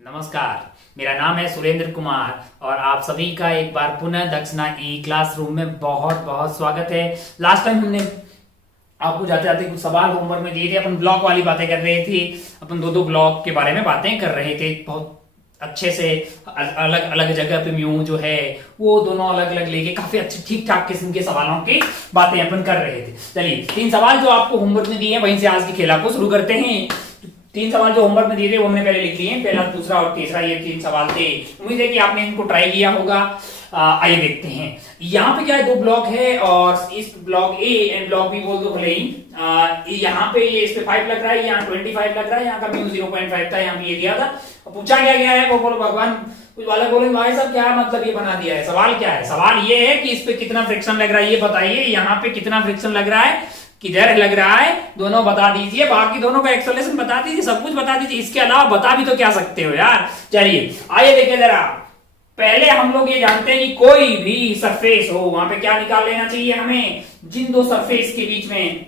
नमस्कार, मेरा नाम है सुरेंद्र कुमार और आप सभी का एक बार पुनः दक्षिणा ई क्लासरूम में बहुत बहुत स्वागत है। लास्ट टाइम हमने आपको जाते जाते कुछ सवाल होमवर्क में दिए थे। अपन ब्लॉक वाली बातें कर रहे थे। अपन दो ब्लॉक के बारे में बातें कर रहे थे बहुत अच्छे से। अलग अलग जगह पे म्यू जो है वो दोनों अलग अलग लेके काफी अच्छे ठीक ठाक किस्म के सवालों की बातें अपन कर रहे थे। चलिए 3 सवाल जो आपको होमवर्क में दिए हैं वहीं से आज की खेला को शुरू करते हैं। 3 सवाल जो होमवर्क में दिए थे वो हमने पहले लिख लिए हैं, पहला दूसरा और तीसरा, ये 3 सवाल थे। उम्मीद है कि आपने इनको ट्राई किया होगा। आइए देखते हैं। यहाँ पे क्या है, 2 ब्लॉक है और इस block A and block B बोल दो भले ही। यहाँ पे ये इस पे 5 लग रहा है, यहाँ 25 लग रहा है, यहाँ का म्यू 0.5 था, यहाँ पे ये दिया था। पूछा क्या गया है वो बोलो भगवान, कुछ वाले बोलेंगे भाई साहब क्या मतलब ये बना दिया है। सवाल क्या है? सवाल ये है कि इस पे कितना फ्रिक्शन लग रहा है ये बताइए। यहाँ पे कितना फ्रिक्शन लग रहा है, किधर लग रहा है, दोनों बता दीजिए। बाकी दोनों का एक्सेलरेशन बता दीजिए, सब कुछ बता दीजिए। इसके अलावा बता भी तो क्या सकते हो यार। चलिए आइए देखिए जरा। पहले हम लोग ये जानते हैं कि कोई भी सरफेस हो वहां पे क्या निकाल लेना चाहिए हमें, जिन 2 सरफेस के बीच में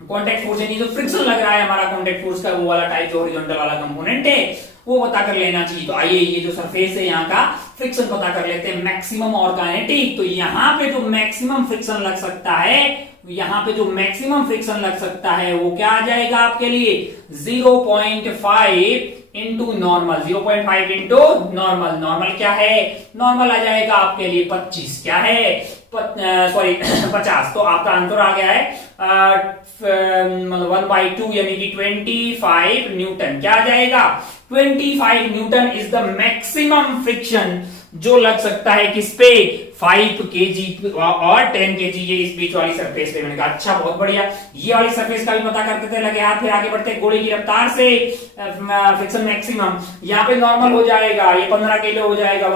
कांटेक्ट फोर्स यानी जो फ्रिक्शन लग रहा है हमारा कांटेक्ट फोर्स का, वो वाला टाइप जो हॉरिजॉन्टल वाला कंपोनेंट है वो पता कर लेना चाहिए। तो आइए ये जो सरफेस है यहाँ का फ्रिक्शन पता कर लेते हैं, मैक्सिमम और काइनेटिक। तो यहाँ पे जो मैक्सिमम फ्रिक्शन लग सकता है, यहाँ पे जो मैक्सिमम फ्रिक्शन लग सकता है वो क्या आ जाएगा आपके लिए, 0.5 into normal. 0.5 into normal. Normal क्या है? नॉर्मल आ जाएगा आपके लिए 25। क्या है? सॉरी 50। तो आपका आंसर आ गया है 1/2 यानी कि 25 न्यूटन। क्या आ जाएगा? 25 Newton is the maximum friction जो लग सकता है किस पे, 5 kg और 10 kg ये इस बीच वाली सरफेस पे। मैंने कहा अच्छा बहुत बढ़िया, ये वाली सरफेस का भी पता करते थे। लगे हाथ, फिर आगे बढ़ते घोड़े की रफ्तार से फ्रिक्शन मैक्सिमम। यहाँ पे नॉर्मल हो जाएगा, ये 15 किलो हो जाएगा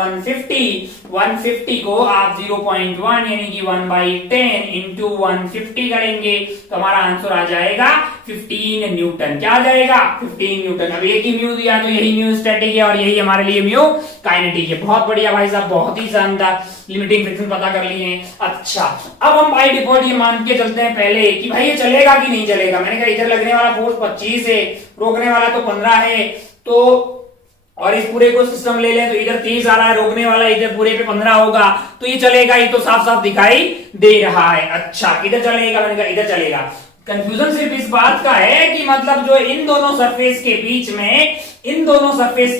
150 को आप 0.1 यानी कि 1/10 इंटू 150 करेंगे तो हमारा आंसर आ जाएगा 15 न्यूटन। क्या आ जाएगा? 15 न्यूटन। अब एक ही म्यू दिया तो यही म्यू स्टैटिक है और यही हमारे लिए म्यू काइनेटिक है। बहुत बढ़िया भाई साहब, बहुत ही शानदार। लिमिटिंग फ्रिक्शन पता कर लिए हैं। अच्छा, अब हम बाय डिफॉल्ट ये मान के चलते हैं पहले कि भाई ये चलेगा कि नहीं चलेगा। मैंने कहा इधर लगने वाला फोर्स 25 है, रोकने वाला तो 15 है, तो और इस पूरे को सिस्टम ले लें तो इधर 30 आ रहा है, रोकने वाला इधर पूरे पे 15 होगा, तो ये चलेगा। ये तो साफ साफ दिखाई दे रहा है। अच्छा, किधर चलेगा? मैंने कहा इधर चलेगा। कंफ्यूजन सिर्फ इस बात का है कि मतलब जो इन दोनों सरफेस के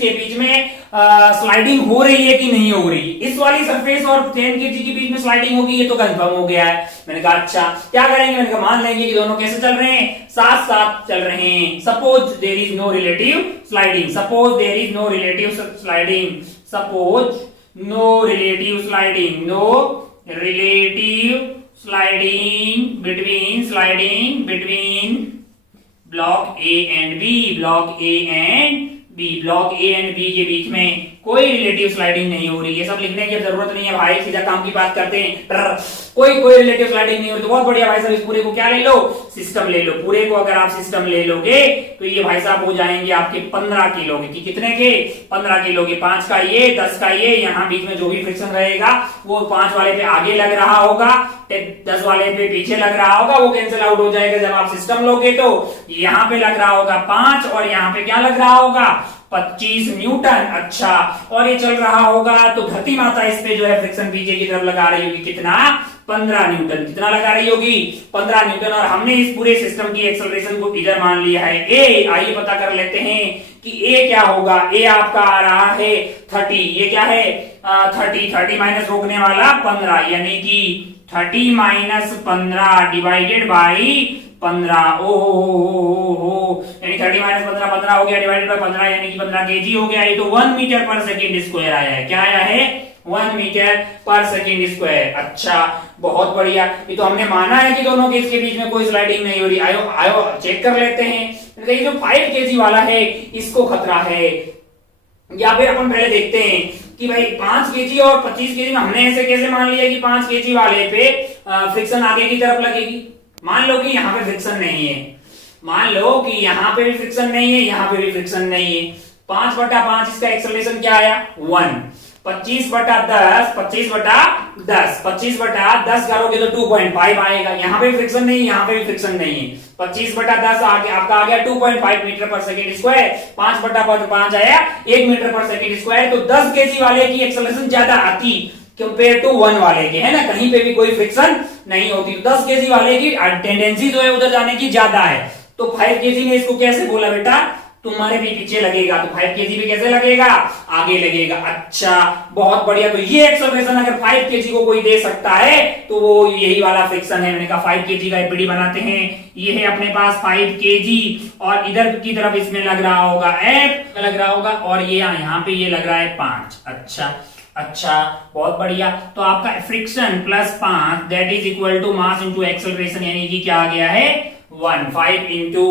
बीच में स्लाइडिंग हो रही है कि नहीं हो रही। इस वाली सरफेस और 10 kg के बीच में स्लाइडिंग होगी, ये तो कंफर्म हो गया है। मैंने कहा अच्छा क्या करेंगे? मैंने कहा मान लेंगे कि दोनों कैसे चल रहे हैं, साथ साथ चल रहे हैं। Suppose there is no relative sliding. Suppose there is no relative sliding. Suppose no relative sliding. No relative sliding between block A and B. Block A and B के बीच में कोई रिलेटिव स्लाइडिंग नहीं हो रही। ये सब लिखने की जरूरत नहीं है भाई, सीधा काम की बात करते हैं। कोई रिलेटिव स्लाइडिंग नहीं हो रही। तो बहुत बढ़िया भाई साहब, इस पूरे को क्या ले लो, सिस्टम ले लो। पूरे को अगर आप सिस्टम ले लोगे तो ये भाई साहब हो जाएंगे आपके 15 किलो के। कितने के? 15 किलो के। 5 का ये, 10 का ये, यहाँ बीच में जो भी फ्रिक्शन रहेगा वो 5 वाले पे आगे लग रहा होगा, 10 वाले पे पीछे लग रहा होगा, वो कैंसिल आउट हो जाएगा जब आप सिस्टम लोगे। तो यहाँ पे लग रहा होगा 5 और यहाँ पे क्या लग रहा होगा, 25 न्यूटन। अच्छा, और ये चल रहा होगा तो धरती माता इस पे जो है फ्रिक्शन पीछे की तरफ लगा रही होगी। कितना? 15 न्यूटन। कितना लगा रही होगी? 15 न्यूटन। और हमने इस पूरे सिस्टम की एक्सेलरेशन को इधर मान लिया है ए। आइए पता कर लेते हैं कि ए क्या होगा। ए आपका आ रहा है 30। ये क्या है? 30 माइनस रोकने वाला 15 यानी कि 30 माइनस 15 डिवाइडेड बाई 15। ओ यानी 30 माइनस 15 हो गया, डिवाइडेड बाई 15 यानी कि 15 kg हो गया। ये तो 1 मीटर पर सेकेंड स्क्वायर आया है। क्या आया है? 1 मीटर पर सेकेंड स्क्वायर। अच्छा, बहुत बढ़िया। ये तो हमने माना है कि दोनों के इसके बीच में कोई स्लाइडिंग नहीं हो रही। आयो चेक कर लेते हैं। ये जो 5 kg वाला है इसको खतरा है, या फिर अपन पहले देखते हैं कि भाई 5 kg और 25 kg में हमने ऐसे कैसे मान लिया कि 5 kg वाले पे फ्रिक्शन आगे की तरफ लगेगी। मान लो कि यहाँ पे फ्रिक्शन नहीं है, मान लो कि यहाँ पे भी फ्रिक्शन नहीं है, यहाँ पे भी फ्रिक्शन नहीं है। 5/5 इसका एक्सेलरेशन क्या आया? 1। 25 बटा 10, 25 बटा 10 करोगे तो 2.5 आएगा। यहाँ पे फ्रिक्शन नहीं, यहाँ पे भी फ्रिक्शन नहीं है। 25 बटा 10 आगे आपका आ गया 2.5 मीटर पर सेकेंड स्क्वायर। 5 बटा 5 आया 1 मीटर पर सेकेंड स्क्वायर। तो 10 केजी वाले की एक्सेलरेशन ज्यादा आती कंपेयर टू 1 वाले के, है ना, कहीं पे भी कोई फ्रिक्शन नहीं होती। तो 10 केजी वाले की टेंडेंसी जो है उधर जाने की ज्यादा है। तो 5 केजी ने इसको कैसे बोला बेटा, तुम्हारे भी पीछे लगेगा, तो 5 केजी भी कैसे लगेगा, आगे लगेगा। अच्छा बहुत बढ़िया। तो ये एक्सेलरेशन अगर 5 केजी को कोई दे सकता है तो वो यही वाला फ्रिक्शन है। मैंने कहा 5 केजी का एफबीडी बनाते हैं। ये है अपने पास 5 केजी और इधर की तरफ इसमें लग रहा होगा एफ लग रहा होगा और ये यहाँ पे ये लग रहा है 5। अच्छा बहुत बढ़िया। तो आपका friction plus 5 that is equal to mass into acceleration, यानी कि क्या आ गया है 1, 5 इंटू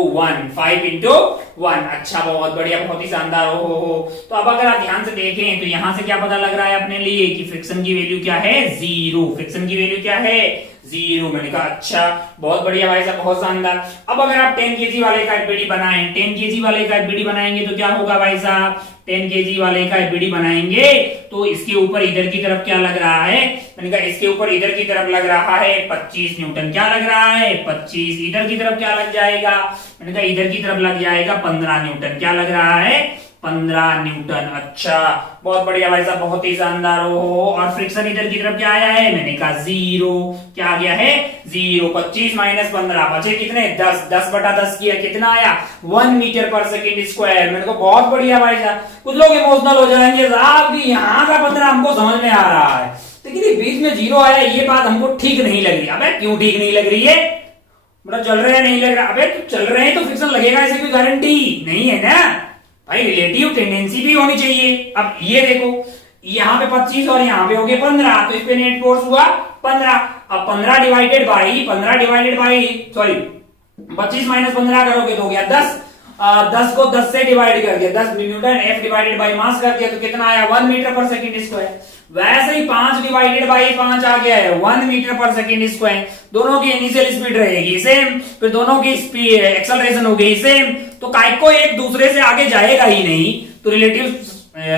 1। अच्छा बहुत बढ़िया, बहुत ही शानदार। हो तो अब अगर आप ध्यान से देखें तो यहां से क्या पता लग रहा है अपने लिए कि फ्रिक्शन की वैल्यू क्या है 0। फ्रिक्शन की वैल्यू क्या है 0। मैंने कहा अच्छा बहुत बढ़िया भाई साहब, बहुत शानदार। अब अगर आप 10 केजी वाले का एफबीडी बनाएं, 10 केजी वाले का एफबीडी बनाएंगे तो क्या होगा भाई साहब, 10 केजी वाले का एफबीडी बनाएंगे तो इसके ऊपर इधर की तरफ क्या लग रहा है, मैंने कहा इसके ऊपर इधर की तरफ लग रहा है 25 न्यूटन। क्या लग रहा है 25। इधर की तरफ क्या लग जाएगा, मैंने कहा इधर की तरफ लग जाएगा 15 न्यूटन। क्या लग रहा है 15 न्यूटन। अच्छा बहुत बढ़िया भाई साहब, बहुत ही शानदार। हो और फ्रिक्शन इधर की तरफ क्या आया है, मैंने कहा 0। क्या आ गया है 0। 25 माइनस 15 बचे कितने 10। 10 बटा 10 किया कितना आया 1 मीटर पर सेकेंड स्क्वायर। मैंने कहा बहुत बढ़िया भाई साहब। कुछ लोग इमोशनल हो जाएंगे साहब कि यहाँ का 15 हमको समझ में आ रहा है लेकिन ये बीच में 0 आया, ये बात हमको ठीक नहीं लग रही। अबे क्यों ठीक नहीं लग रही है, मतलब चल रहे हैं नहीं लग रहा। अबे तो चल रहे हैं तो फ्रिक्शन लगेगा ऐसी कोई गारंटी नहीं है ना भाई, रिलेटिव टेंडेंसी भी होनी चाहिए। अब ये देखो यहाँ पे 25 और यहाँ पे हो गए 15, तो इस पे नेट फोर्स हुआ 15। अब 15 डिवाइडेड बाई सॉरी 25 माइनस 15 करोगे तो हो गया 10। 10 को 10 से डिवाइड कर दिया, 10 Newton F divided by mass कर दिया तो कितना आया 1 मीटर पर सेकेंड स्क्वायर। वैसे ही 5 डिवाइडेड बाई 5 आ गया है 1 मीटर पर सेकेंड स्क्वायर। दोनों की इनिशियल स्पीड रहेगी सेम, फिर दोनों की स्पीड एक्सेलरेशन हो गई सेम, तो काय को एक दूसरे से आगे जाएगा ही नहीं, तो रिलेटिव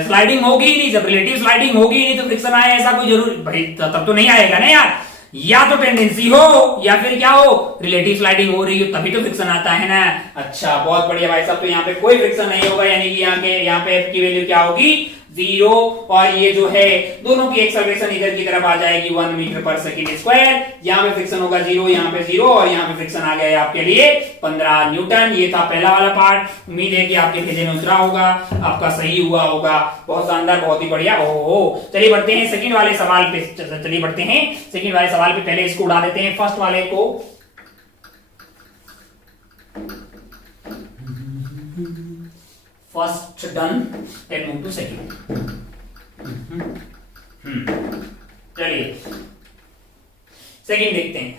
स्लाइडिंग होगी ही नहीं। जब रिलेटिव स्लाइडिंग होगी ही नहीं तो फ्रिक्शन आए ऐसा कोई जरूर भाई तब तो नहीं आएगा ना यार। या तो टेंडेंसी हो या फिर क्या हो रिलेटिव स्लाइडिंग हो रही हो तभी तो फ्रिक्शन आता है ना। अच्छा बहुत बढ़िया भाई साहब। तो यहाँ पे कोई फ्रिक्शन नहीं होगा, यानी कि यहाँ पे एफ की वैल्यू क्या होगी 0। और ये जो है दोनों की एक्सेलरेशन इधर की तरफ आ जाएगी 1 मीटर पर सेकेंड स्क्वायर। यहाँ पे फ्रिक्शन होगा 0, यहाँ पे 0 और यहाँ पे फ्रिक्शन आ गया आपके लिए 15 न्यूटन। ये था पहला वाला पार्ट। उम्मीद है कि आपके भेजे में उतरा होगा, आपका सही हुआ होगा। बहुत शानदार, बहुत ही बढ़िया। ओहो चलिए बढ़ते हैं सेकंड वाले सवाल पे। चलिए बढ़ते हैं सेकंड वाले सवाल पे। पहले इसको उड़ा देते हैं फर्स्ट वाले को। First done, let move to second. चलिए सेकंड देखते हैं।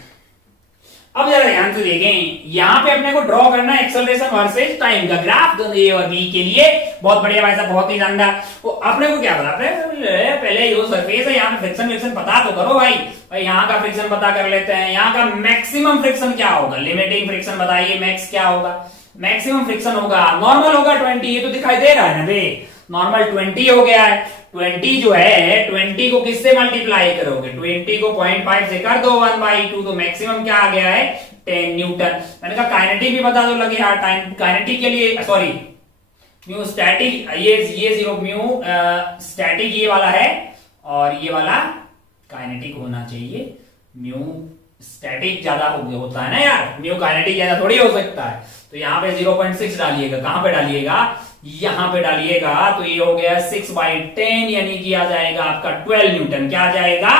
अब जरा ध्यान से देखें, यहां पे अपने को ड्रॉ करना है एक्सेलरेशन वर्सेस टाइम का ग्राफ दोनों ए और बी के लिए। बहुत बढ़िया भाई साहब, बहुत ही शानदार। तो अपने को क्या पता पहले ये सरफेस है, यहाँ पे फ्रिक्शन पता तो करो भाई। यहाँ का फ्रिक्शन पता कर लेते हैं। यहाँ का मैक्सिमम फ्रिक्शन क्या होगा, लिमिटिंग फ्रिक्शन बताइए मैक्स क्या होगा। मैक्सिमम फ्रिक्शन होगा नॉर्मल होगा 20, ये तो दिखाई दे रहा है ना भाई, नॉर्मल 20 हो गया है। 20 जो है 20 को किससे मल्टीप्लाई करोगे, 20 को 0.5 से कर दो 1/2, तो मैक्सिमम क्या आ गया है 10 न्यूटन। मैंने कहा काइनेटिक भी बता दो लगे यार, टाइम काइनेटिक के लिए सॉरी म्यू स्टैटिक, ये 0 म्यू स्टैटिक ये वाला है और ये वाला काइनेटिक होना चाहिए। म्यू स्टैटिक ज्यादा होता है ना यार, म्यू काइनेटिक ज्यादा थोड़ी हो सकता है। तो यहाँ पे 0.6 डालिएगा, कहां पे डालिएगा यहां पे डालिएगा, तो ये हो गया 6/10 यानी कि आ जाएगा आपका 12 न्यूटन। क्या आ जाएगा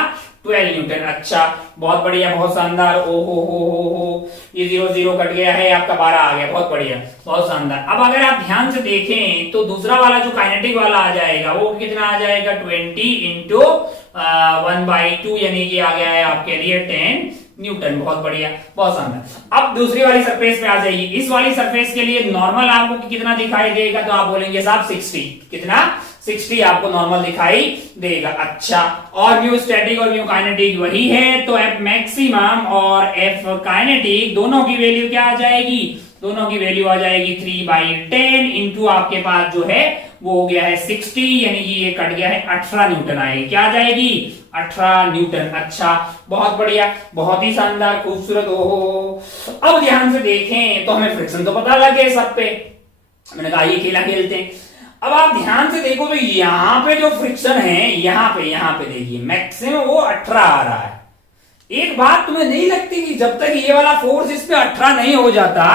12 न्यूटन। अच्छा बहुत बढ़िया, बहुत शानदार। ओ हो ये 0 कट गया है, आपका 12 आ गया। बहुत बढ़िया, बहुत शानदार। अब अगर आप ध्यान से देखें तो दूसरा वाला जो काइनेटिक वाला आ जाएगा वो कितना आ जाएगा 20 इंटू 1/2 यानी कि आ गया है आपके लिए 10 न्यूटन। बहुत बढ़िया, बहुत शानदार। अब दूसरी वाली सरफेस पे आ जाइए। इस वाली सरफेस के लिए नॉर्मल आपको कितना दिखाई देगा, तो आप बोलेंगे साहब 60। कितना 60 आपको नॉर्मल दिखाई देगा। अच्छा, और म्यू स्टैटिक और म्यू काइनेटिक वही है, तो एफ मैक्सिमम और एफ काइनेटिक दोनों की वैल्यू क्या आ जाएगी, दोनों की वैल्यू आ जाएगी 3/10 इंटू आपके पास जो है वो हो गया है 60, यानी कि ये कट गया है 18 न्यूटन आएगी। क्या आ जाएगी? 18 न्यूटन। अच्छा, बहुत बढ़िया, बहुत ही शानदार, खूबसूरत। ओहो, अब ध्यान से देखें तो हमें फ्रिक्शन तो पता लग गया सब पे। मैंने कहा ये खेला खेलते हैं। अब आप ध्यान से देखो तो यहां पे जो फ्रिक्शन है, यहां पे देखिए मैक्सिमम वो 18 आ रहा है। एक बात तुम्हें नहीं लगती कि जब तक ये वाला फोर्स इस पे 18 नहीं हो जाता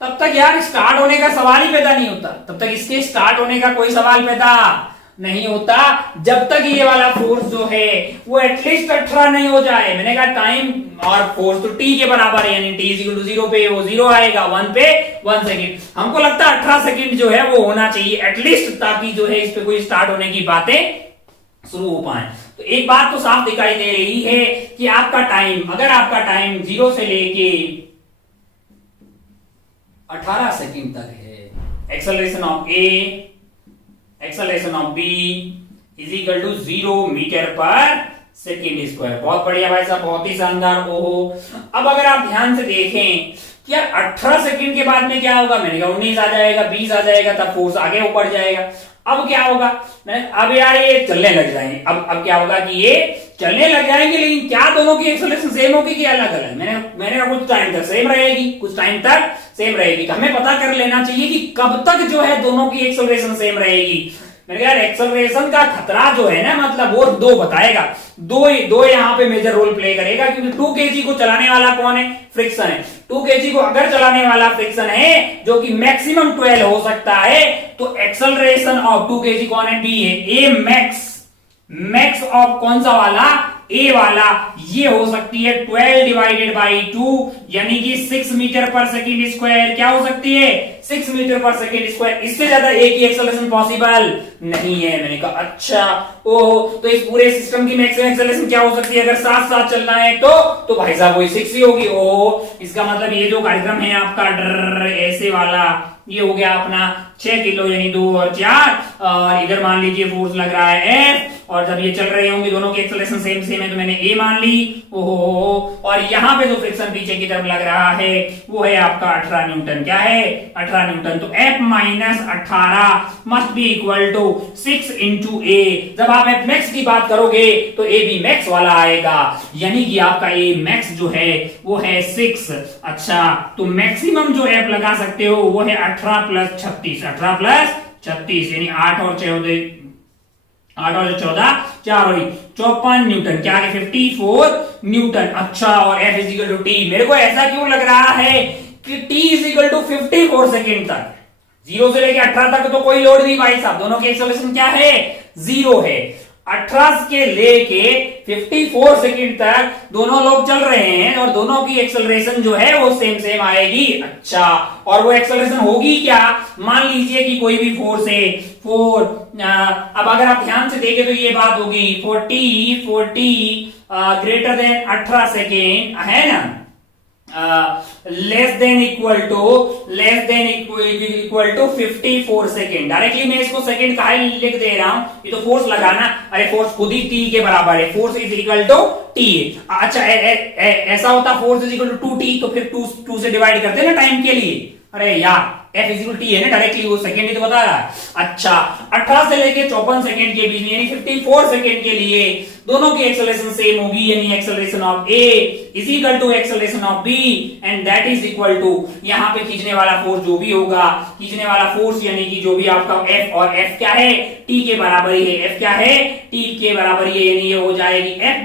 तब तक यार स्टार्ट होने का सवाल ही पैदा नहीं होता, तब तक इसके स्टार्ट होने का कोई सवाल पैदा नहीं होता जब तक ये वाला फोर्स जो है वो एटलीस्ट 18 नहीं हो जाए। मैंने कहा टाइम और फोर्स तो टी के बराबर है, यानी टी इक्वल टू 0 पे वो 0 आएगा, 1 पे 1 सेकेंड। हमको लगता है 18 सेकेंड जो है वो होना चाहिए एटलीस्ट, ताकि जो है इस पे कोई स्टार्ट होने की बातें शुरू हो पाए। तो एक बात तो साफ दिखाई दे रही है कि आपका टाइम, अगर आपका टाइम 0 से लेके 18 सेकेंड तक है, acceleration of A, acceleration of B is equal to 0 metre पर सेकेंड स्क्वायर। बहुत बढ़िया भाई साहब, बहुत ही शानदार। ओहो, अब अगर आप ध्यान से देखें कि यार 18 सेकेंड के बाद में क्या होगा, मैंने कहा 19 आ जाएगा, 20 आ जाएगा, तब फोर्स आगे ऊपर जाएगा। अब क्या होगा, अब यार ये चलने लग जाएंगे। अब क्या होगा कि ये चलने लग जाएंगे, लेकिन क्या दोनों की एक्सेलरेशन सेम होगी कि अलग अलग? मैंने कुछ टाइम तक सेम रहेगी, कुछ टाइम तक सेम रहेगी। तो हमें पता कर लेना चाहिए कि कब तक जो है दोनों की एक्सेलरेशन सेम रहेगी। मैंने कहा एक्सेलरेशन का खतरा जो है ना, मतलब वो दो बताएगा, दो यहाँ पे मेजर रोल प्ले करेगा, क्योंकि 2 kg को चलाने वाला कौन है? फ्रिक्शन है। 2 kg को अगर चलाने वाला फ्रिक्शन है जो कि मैक्सिमम 12 हो सकता है, तो एक्सेलरेशन ऑफ 2 kg कौन है? बी है। ए मैक्स ऑफ कौन सा वाला? ए वाला। ये हो सकती है 12 डिवाइडेड बाई 2, यानी कि 6 मीटर पर सेकेंड स्क्वायर। क्या हो सकती है? 6 मीटर पर सेकेंड स्क्वायर। इससे ज्यादा ए की एक्सेलरेशन पॉसिबल नहीं है। मैंने कहा अच्छा, ओहो, तो इस पूरे सिस्टम की मैक्सिमम एक्सेलरेशन क्या हो सकती है अगर साथ साथ चलना है तो भाई साहब वही 6 ही होगी। ओहो, इसका मतलब ये जो कार्यक्रम है आपका ऐसे वाला, ये हो गया अपना 6 किलो, यानी 2 और 4, और इधर मान लीजिए फोर्स लग रहा है एफ, और जब ये चल रहे होंगे दोनों की एक्सेलरेशन सेम है तो मैंने ए मान ली। ओहो, और यहाँ पे जो फ्रिक्शन पीछे की तरफ लग रहा है वो है आपका 18 न्यूटन। क्या है? 18 न्यूटन। तो F minus 18 must be equal to 6 into a. जब आप F मैक्स की बात करोगे तो ए बी मैक्स वाला आएगा, यानी कि आपका ए मैक्स जो है वो है 6। अच्छा, तो मैक्सिमम जो F लगा सकते हो वो है 18 प्लस 36, 18 प्लस 36 यानी 8 और 14, 4 और 54 न्यूटन। क्या है? 54 न्यूटन। अच्छा, और F is equal to T. मेरे को ऐसा क्यों लग रहा है कि T is equal to 54 second तक, 0 से लेके 18 तक तो कोई लोड नहीं भाई साहब, दोनों की एक्सेलरेशन क्या है? 0 है। 18 के लेके 54 सेकेंड तक दोनों लोग चल रहे हैं और दोनों की एक्सेलरेशन जो है वो सेम आएगी। अच्छा, और वो एक्सेलरेशन होगी क्या? मान लीजिए कि कोई भी फोर्स है, अब अगर आप ध्यान से देखें तो ये बात होगी 40 ग्रेटर देन 18 सेकेंड है ना, less than equal to 54 second. Directly मैं इसको सेकेंड काहे लिख दे रहा हूं, ये तो फोर्स लगाना, अरे फोर्स खुद ही टी के बराबर है, force is equal to T. अच्छा, ऐसा होता force is equal to 2t, तो फिर 2 से डिवाइड करते ना टाइम के लिए। अरे यार F इज इक्वल टी है ना, डायरेक्टली वो सेकेंड ही तो बता रहा है। अच्छा, 18 से लेके 54 सेकेंड के बीच में यानी 54 सेकेंड के लिए दोनों की एक्सेलरेशन सेम होगी, यानी acceleration of A is equal to acceleration of B, and that is equal to यहां पे खींचने वाला फोर्स जो भी होगा, खींचने वाला फोर्स यानी कि जो भी आपका F, और F क्या है? T के बराबर ही है। F क्या है? T के बराबर ही है, यानी ये हो जाएगी F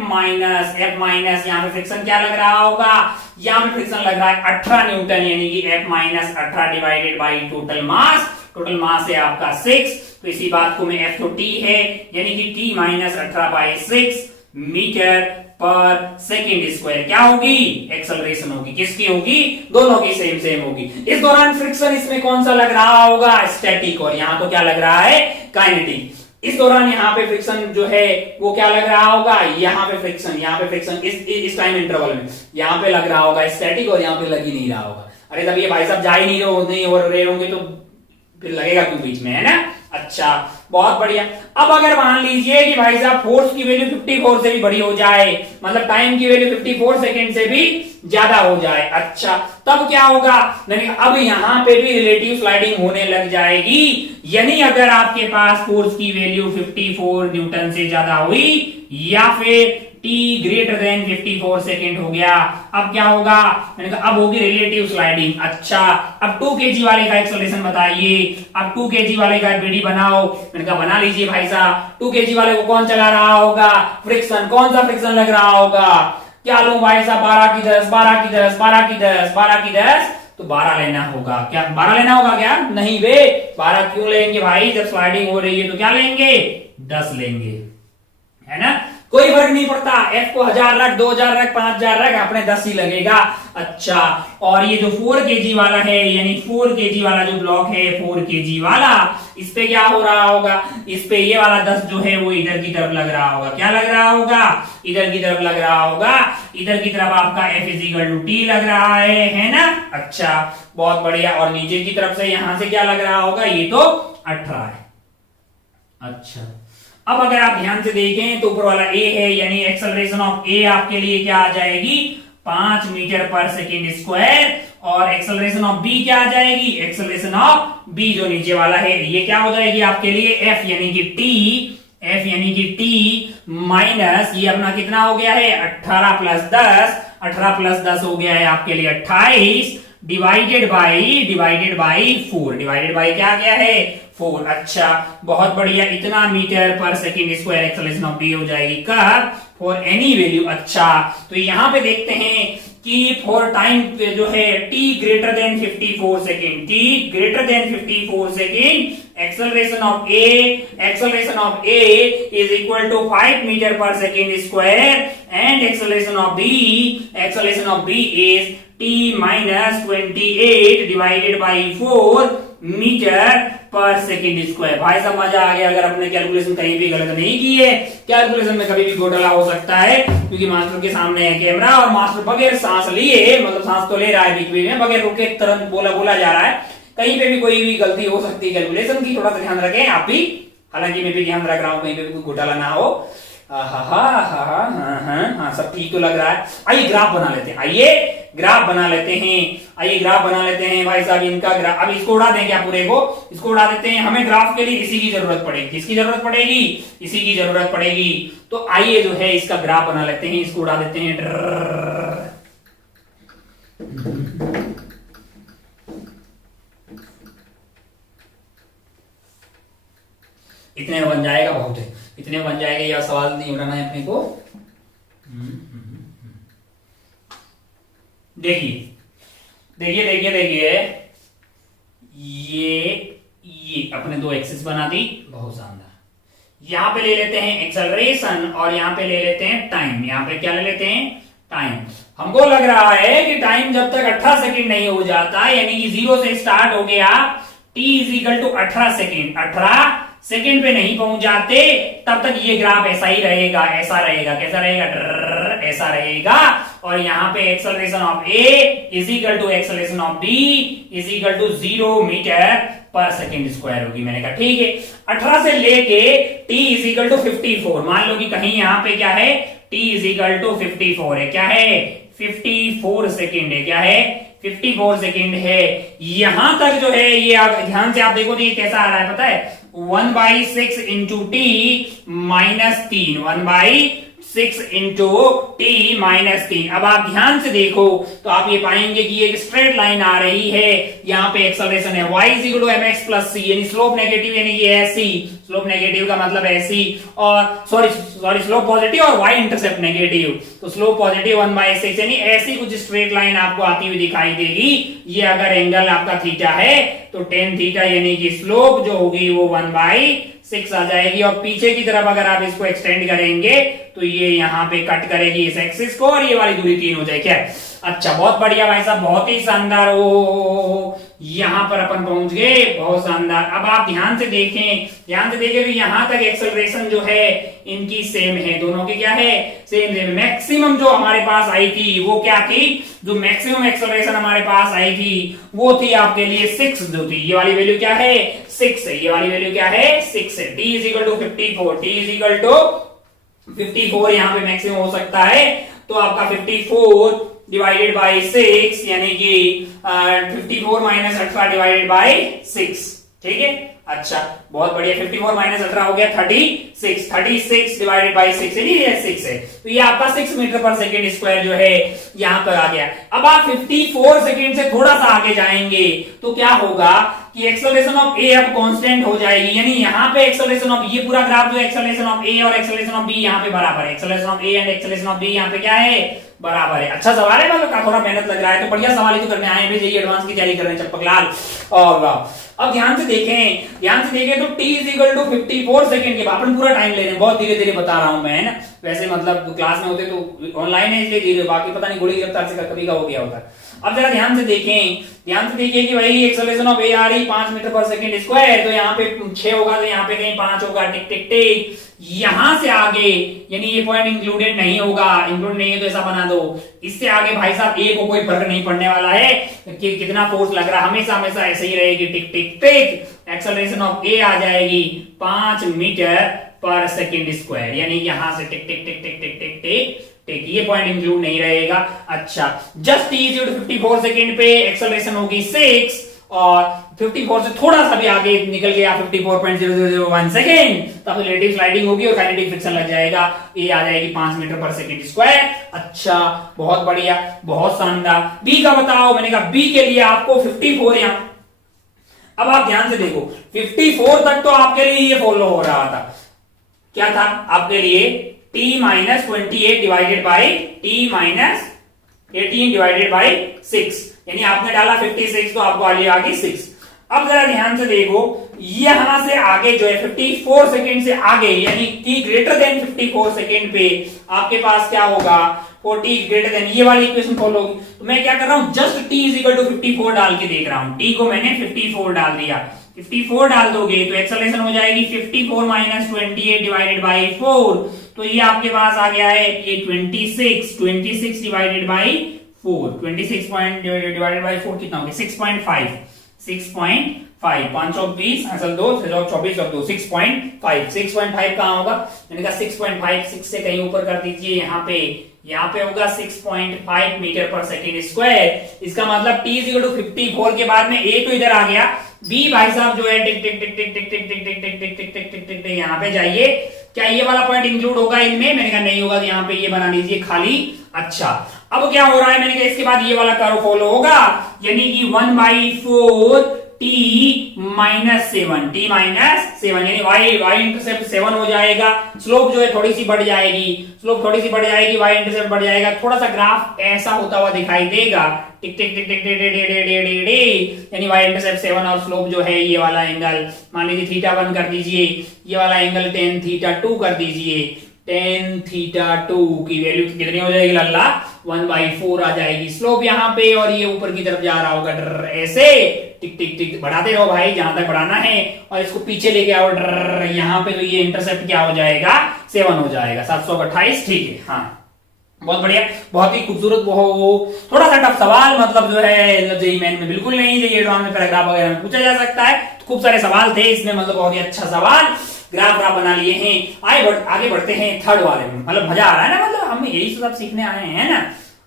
माइनस यहाँ पे फ्रिक्शन क्या लग रहा होगा? यहाँ पे फ्रिक्शन लग रहा है 18 न्यूटन, यानी कि F minus 18 divided by total mass है आपका 6। तो इसी बात को मैं F तो T है, यानी कि T माइनस 18 बाई 6 मीटर पर सेकेंड स्क्वायर क्या होगी? एक्सेलरेशन होगी। किसकी होगी? दोनों की सेम होगी। इस दौरान फ्रिक्शन इसमें कौन सा लग रहा होगा? स्टैटिक, और यहाँ तो क्या लग रहा है? काइनेटिक। इस दौरान यहाँ पे फ्रिक्शन जो है वो क्या लग रहा होगा? यहाँ पे फ्रिक्शन इस टाइम इंटरवल में यहाँ पे लग रहा होगा स्टैटिक, और यहाँ पे लग ही नहीं रहा होगा। अरे जब ये भाई साहब जा ही नहीं हो रहे होंगे तो फिर लगेगा क्यों बीच में, है ना? अच्छा, बहुत बढ़िया। अब अगर मान लीजिए कि भाई साहब फोर्स की वैल्यू 54 से भी बड़ी हो जाए, मतलब टाइम की वैल्यू 54 सेकेंड से भी ज्यादा हो जाए, अच्छा तब क्या होगा, यानी अब यहां पे भी रिलेटिव स्लाइडिंग होने लग जाएगी। यानी अगर आपके पास फोर्स की वैल्यू 54 न्यूटन से ज्यादा हुई या फिर t ग्रेटर देन 54 सेकेंड हो गया, अब क्या होगा, मैंने कहा अब होगी रिलेटिव स्लाइडिंग। अच्छा अब 2 kg वाले का एक सॉल्यूशन बताइए, अब 2 kg वाले का बीडी बनाओ, मैंने कहा बना लीजिए भाई साहब। 2 kg वाले को कौन चला रहा होगा, फ्रिक्शन, कौन सा फ्रिक्शन लग रहा होगा, क्या लूं भाई साहब, 12 की 10, 12 की 10, 12 की 10, 12 की 10, तो 12 लेना होगा। क्या 12 लेना होगा क्या, नहीं बे, 12 क्यों लेंगे भाई, जब स्लाइडिंग हो रही है तो क्या लेंगे, 10 लेंगे, है ना, कोई फर्क नहीं पड़ता, F को 1000 रख, 2000 रख, 5000 रख, अपने 10 ही लगेगा। अच्छा और ये जो 4 kg वाला है, यानी 4 kg वाला जो ब्लॉक है 4 kg वाला, इस पे क्या हो रहा होगा, इस पे ये वाला 10 जो है वो इधर की तरफ लग रहा होगा, क्या लग रहा होगा, इधर की तरफ लग रहा होगा, इधर की तरफ आपका F = T लग रहा है ना। अच्छा बहुत बढ़िया, और नीचे की तरफ से यहां से क्या लग रहा होगा, ये तो 18 है। अच्छा अब अगर आप ध्यान से देखें तो ऊपर वाला a है, यानी एक्सेलरेशन ऑफ a आपके लिए क्या आ जाएगी, 5 मीटर पर सेकेंड स्क्वायर, और एक्सेलरेशन ऑफ b क्या आ जाएगी, एक्सेलरेशन ऑफ b जो नीचे वाला है ये क्या हो जाएगी आपके लिए, f यानी कि t माइनस ये अपना कितना हो गया है, 18 + 10, 18 + 10 हो गया है आपके लिए 28, डिवाइडेड बाई 4, डिवाइडेड बाई क्या गया है, 4। अच्छा बहुत बढ़िया, इतना मीटर पर second square acceleration of B हो जाएगी कब, फॉर एनी वैल्यू। अच्छा तो यहां पे देखते हैं कि फॉर टाइम जो है t greater than 54 second, t greater than 54 second, acceleration of a is equal to 5 metre पर second square, and acceleration of b is t - 28 divided by 4 metre पर सेकेंड स्क्वायर। भाई साहब मजा आ गया, अगर अपने कैलकुलेशन कहीं भी गलत नहीं की है, कैलकुलेशन में कभी भी घोटाला हो सकता है, क्योंकि मास्टर के सामने है कैमरा और मास्टर बगैर सांस लिए, मतलब सांस तो ले रहा है बीच बीच में, बगैर रुके तुरंत बोला जा रहा है, कहीं पे भी कोई भी गलती हो सकती है कैलकुलेशन की, थोड़ा सा ध्यान रखें आप भी, हालांकि मैं भी ध्यान रख रहा हूं कहीं पे भी कोई घोटाला ना हो। हाँ सब ठीक तो लग रहा है। आइए ग्राफ बना लेते हैं, ग्राफ बना लेते हैं भाई साहब, इनका ग्राफ, अब इसको उड़ा दें क्या, पूरे को इसको उड़ा देते हैं, हमें ग्राफ के लिए इसी की जरूरत पड़ेगी, किसकी जरूरत पड़ेगी, इसी की जरूरत पड़ेगी। तो आइए जो है इसका ग्राफ बना लेते हैं, इसको उड़ा देते हैं, इतने में बन जाएगा, बहुत है, इतने में बन जाएगा, यह सवाल नहीं उठाना है अपने को। देखिए ये अपने 2 एक्सिस बना दी, बहुत शानदार। यहां पे ले लेते हैं एक्सेलरेशन और यहां पे ले लेते हैं टाइम, यहां पे क्या ले लेते हैं, टाइम। हमको लग रहा है कि टाइम जब तक 18 सेकेंड नहीं हो जाता, यानी कि 0 से स्टार्ट हो गया, t = 18 सेकेंड, 18 सेकेंड पे नहीं पहुंच जाते, तब तक ये ग्राफ ऐसा ही रहेगा, ऐसा रहेगा, कैसा रहेगा, ऐसा रहेगा। और यहाँ पे acceleration of a = acceleration of b = 0 metre पर सेकेंड स्क्वायर होगी। मैंने कहा ठीक है, 18 से लेके t = 54, मान लो कि कहीं यहाँ पे क्या है, t = 54 है, क्या है, 54 सेकेंड है, क्या है, 54 सेकेंड है। यहां तक जो है ये ध्यान से आप देखो तो ये कैसा आ रहा है पता है, 1/6 into T minus 3, 1/6 into T minus 3। अब आप ध्यान से देखो तो आप ये पाएंगे कि एक स्ट्रेट लाइन आ रही है, यहाँ पे एक्सेलरेशन है y = mx + c, यानी स्लोप नेगेटिव, यानी कि ऐसी, स्लोप नेगेटिव का मतलब ऐसी, और सॉरी स्लोप पॉजिटिव और y इंटरसेप्ट नेगेटिव, तो स्लोप पॉजिटिव 1/6, यानी ऐसी कुछ स्ट्रेट लाइन आपको आती हुई दिखाई देगी। ये अगर एंगल आपका थीटा है तो tan थीटा, यानी कि स्लोप जो होगी वो 1/6 आ जाएगी, और पीछे की तरफ अगर आप इसको एक्सटेंड करेंगे तो ये यहाँ पे कट करेगी इस एक्सिस को, और ये वाली दूरी 3 हो जाएगी। क्या अच्छा बहुत बढ़िया भाई साहब, बहुत ही शानदार। ओ यहां पर अपन पहुंच गए, बहुत शानदार। अब आप ध्यान से देखें, ध्यान से देखें तो यहां तक एक्सेलरेशन जो है इनकी सेम है, दोनों की क्या है, सेम सेम। मैक्सिमम जो हमारे पास आई थी वो क्या थी, जो मैक्सिमम एक्सेलरेशन हमारे पास आई थी वो थी आपके लिए 6 जो थी, ये वाली वैल्यू क्या है 6 है, ये वाली वैल्यू क्या है 6 है। t is equal to 54, t is equal to 54 यहाँ पे मैक्सिमम हो सकता है, तो आपका 54 डिवाइडेड बाई 6 यानी कि 54 माइनस 18 डिवाइडेड बाई 6, ठीक है। अच्छा बहुत बढ़िया, 54 माइनस 18 हो गया 36, 36 डिवाइडेड बाई 6 यानी ये 6 है, तो ये आपका 6 मीटर पर सेकेंड स्क्वायर जो है यहां पर आ गया। अब आप 54 सेकेंड से थोड़ा सा आगे जाएंगे तो क्या होगा कि एक्सेलरेशन ऑफ ए अब कांस्टेंट हो जाएगी, यानी यहाँ पे एक्सेलरेशन ऑफ, ये पूरा ग्राफ जो एक्सेलरेशन ऑफ ए और एक्सेलरेशन ऑफ बी यहाँ पे बराबर है, acceleration of A and acceleration of B यहाँ पे क्या है बराबर है। अच्छा सवाल है, मतलब थोड़ा मेहनत लग रहा है तो बढ़िया सवाल ही तो करने आए हैं, जेईई एडवांस की तैयारी कर रहे हैं चपकलाल। और वाह अब ध्यान से देखें, ध्यान से देखें तो t is equal to 54 second के बाद अपन पूरा टाइम ले रहे हैं, बहुत धीरे धीरे बता रहा हूं मैं, है ना। वैसे मतलब क्लास में होते तो ऑनलाइन है इसलिए धीरे, बाकी पता नहीं गोली गिरफ्तार से कभी का हो गया होता। अब जरा ध्यान से देखें, ध्यान से देखिए कि भाई एक्सेलरेशन ऑफ ए आ रही 5 मीटर पर सेकंड स्क्वायर, तो यहाँ पे 6 होगा तो यहाँ पे कहीं 5 होगा, टिक टिक टिक। यहां से आगे यानी ये पॉइंट इंक्लूडेड नहीं होगा, इंक्लूड नहीं है तो ऐसा बना दो। इससे आगे भाई साहब ए को कोई फर्क नहीं पड़ने वाला है कि कितना फोर्स लग रहा है, हमेशा हमेशा ऐसे ही रहेगी, टिक टिक टिक। एक्सेलरेशन ऑफ ए आ जाएगी 5 मीटर पर सेकंड स्क्वायर, यानी यहां से टिक टिक टिक टिक टिक टिक टिक टिक, ये पॉइंट इंक्लूड नहीं रहेगा। अच्छा जस्ट t इज 54 सेकंड पे एक्सेलरेशन होगी 6 और 54 से थोड़ा सा भी आगे निकल गया 54.0001 सेकेंड, तब रिलेटिव स्लाइडिंग होगी और काइनेटिक फ्रिक्शन लग जाएगा, ए आ जाएगी 5 मीटर पर सेकंड स्क्वायर। अच्छा बहुत बढ़िया, बहुत शानदार। बी का बताओ, मैंने कहा बी के लिए आपको 54 यहां, अब आप ध्यान से देखो 54 तक तो आपके लिए ये फॉलो हो रहा था, क्या था आपके लिए t minus 28 divided by t minus 18 divided by 6, यानी आपने डाला 56 तो आपको आ गई 6। अब जरा ध्यान से देखो यहां से आगे जो है 54 सेकेंड से आगे यानी t ग्रेटर देन 54 सेकेंड पे आपके पास क्या होगा 40 ग्रेटर देन, ये वाली इक्वेशन फॉलो होगी। तो मैं क्या कर रहा हूं just t is equal to 54 डाल के देख रहा हूं, t को मैंने 54 डाल दिया, 54 डाल दोगे तो एक्सेलरेशन हो जाएगी 54 माइनस 28 डिवाइडेड बाई 4, तो ये आपके पास आ गया है ये 26 divided by 4, 26 point divided by 4 कितना हो गया 6.5, 6.5 5 और 20 असल 2 24 और 2 6.5 कहां होगा, मैंने कहा 6.5 6 से कहीं ऊपर कर दीजिए, यहाँ पे होगा 6.5 मीटर पर सेकेंड स्क्वायर। इसका मतलब t इज इक्वल टू 54 के बाद में a तो इधर आ गया, b भाई साहब जो है टिक टिक टिक टिक टिक टिक टिक टिक टिक टिक टिक टिक टिक टिक यहाँ पे जाइए, क्या ये वाला पॉइंट इंक्लूड होगा इनमें, मैंने कहा नहीं होगा, तो यहाँ पे ये बना लीजिए खाली। अच्छा अब क्या हो रहा है, मैंने कहा इसके बाद ये वाला कर्व फॉलो होगा, यानी कि 1/4 t माइनस 7 यानी y इंटरसेप्ट 7 हो जाएगा, स्लोप जो है थोड़ी सी बढ़ जाएगी, y इंटरसेप्ट बढ़ जाएगा, थोड़ा सा ग्राफ ऐसा होता हुआ दिखाई देगा, टिक टिक टिक टिक टिक टिक, यानी y इंटरसेप्ट 7 और स्लोप जो है ये वाला एंगल मान लीजिए θ1 कर दीजिए, ये वाला एंगल tan θ2 कर दीजिए, tan θ2 की वैल्यू कितनी हो जाएगी लल्ला 1/4 आ जाएगी, स्लोप यहाँ पे और ये ऊपर की तरफ जा रहा होगा ऐसे टिक टिक टिक बढ़ाते रहो भाई जहां तक बढ़ाना है, और इसको पीछे लेके आओ यहाँ पे, तो ये इंटरसेप्ट क्या हो जाएगा 7 हो जाएगा 728, ठीक है। हाँ बहुत बढ़िया, बहुत ही खूबसूरत, वो थोड़ा सा टफ सवाल, मतलब जो है जेईई मेन में बिल्कुल नहीं, जेईई एडवांस में पैराग्राफ वगैरह में पूछा जा सकता है, तो खूब सारे सवाल थे इसमें, मतलब बहुत ही अच्छा सवाल, ग्राफ बना लिए हैं। आगे बढ़ते हैं थर्ड वाले में, मतलब मजा आ रहा है ना, मतलब हम यही सब सीखने आए हैं ना।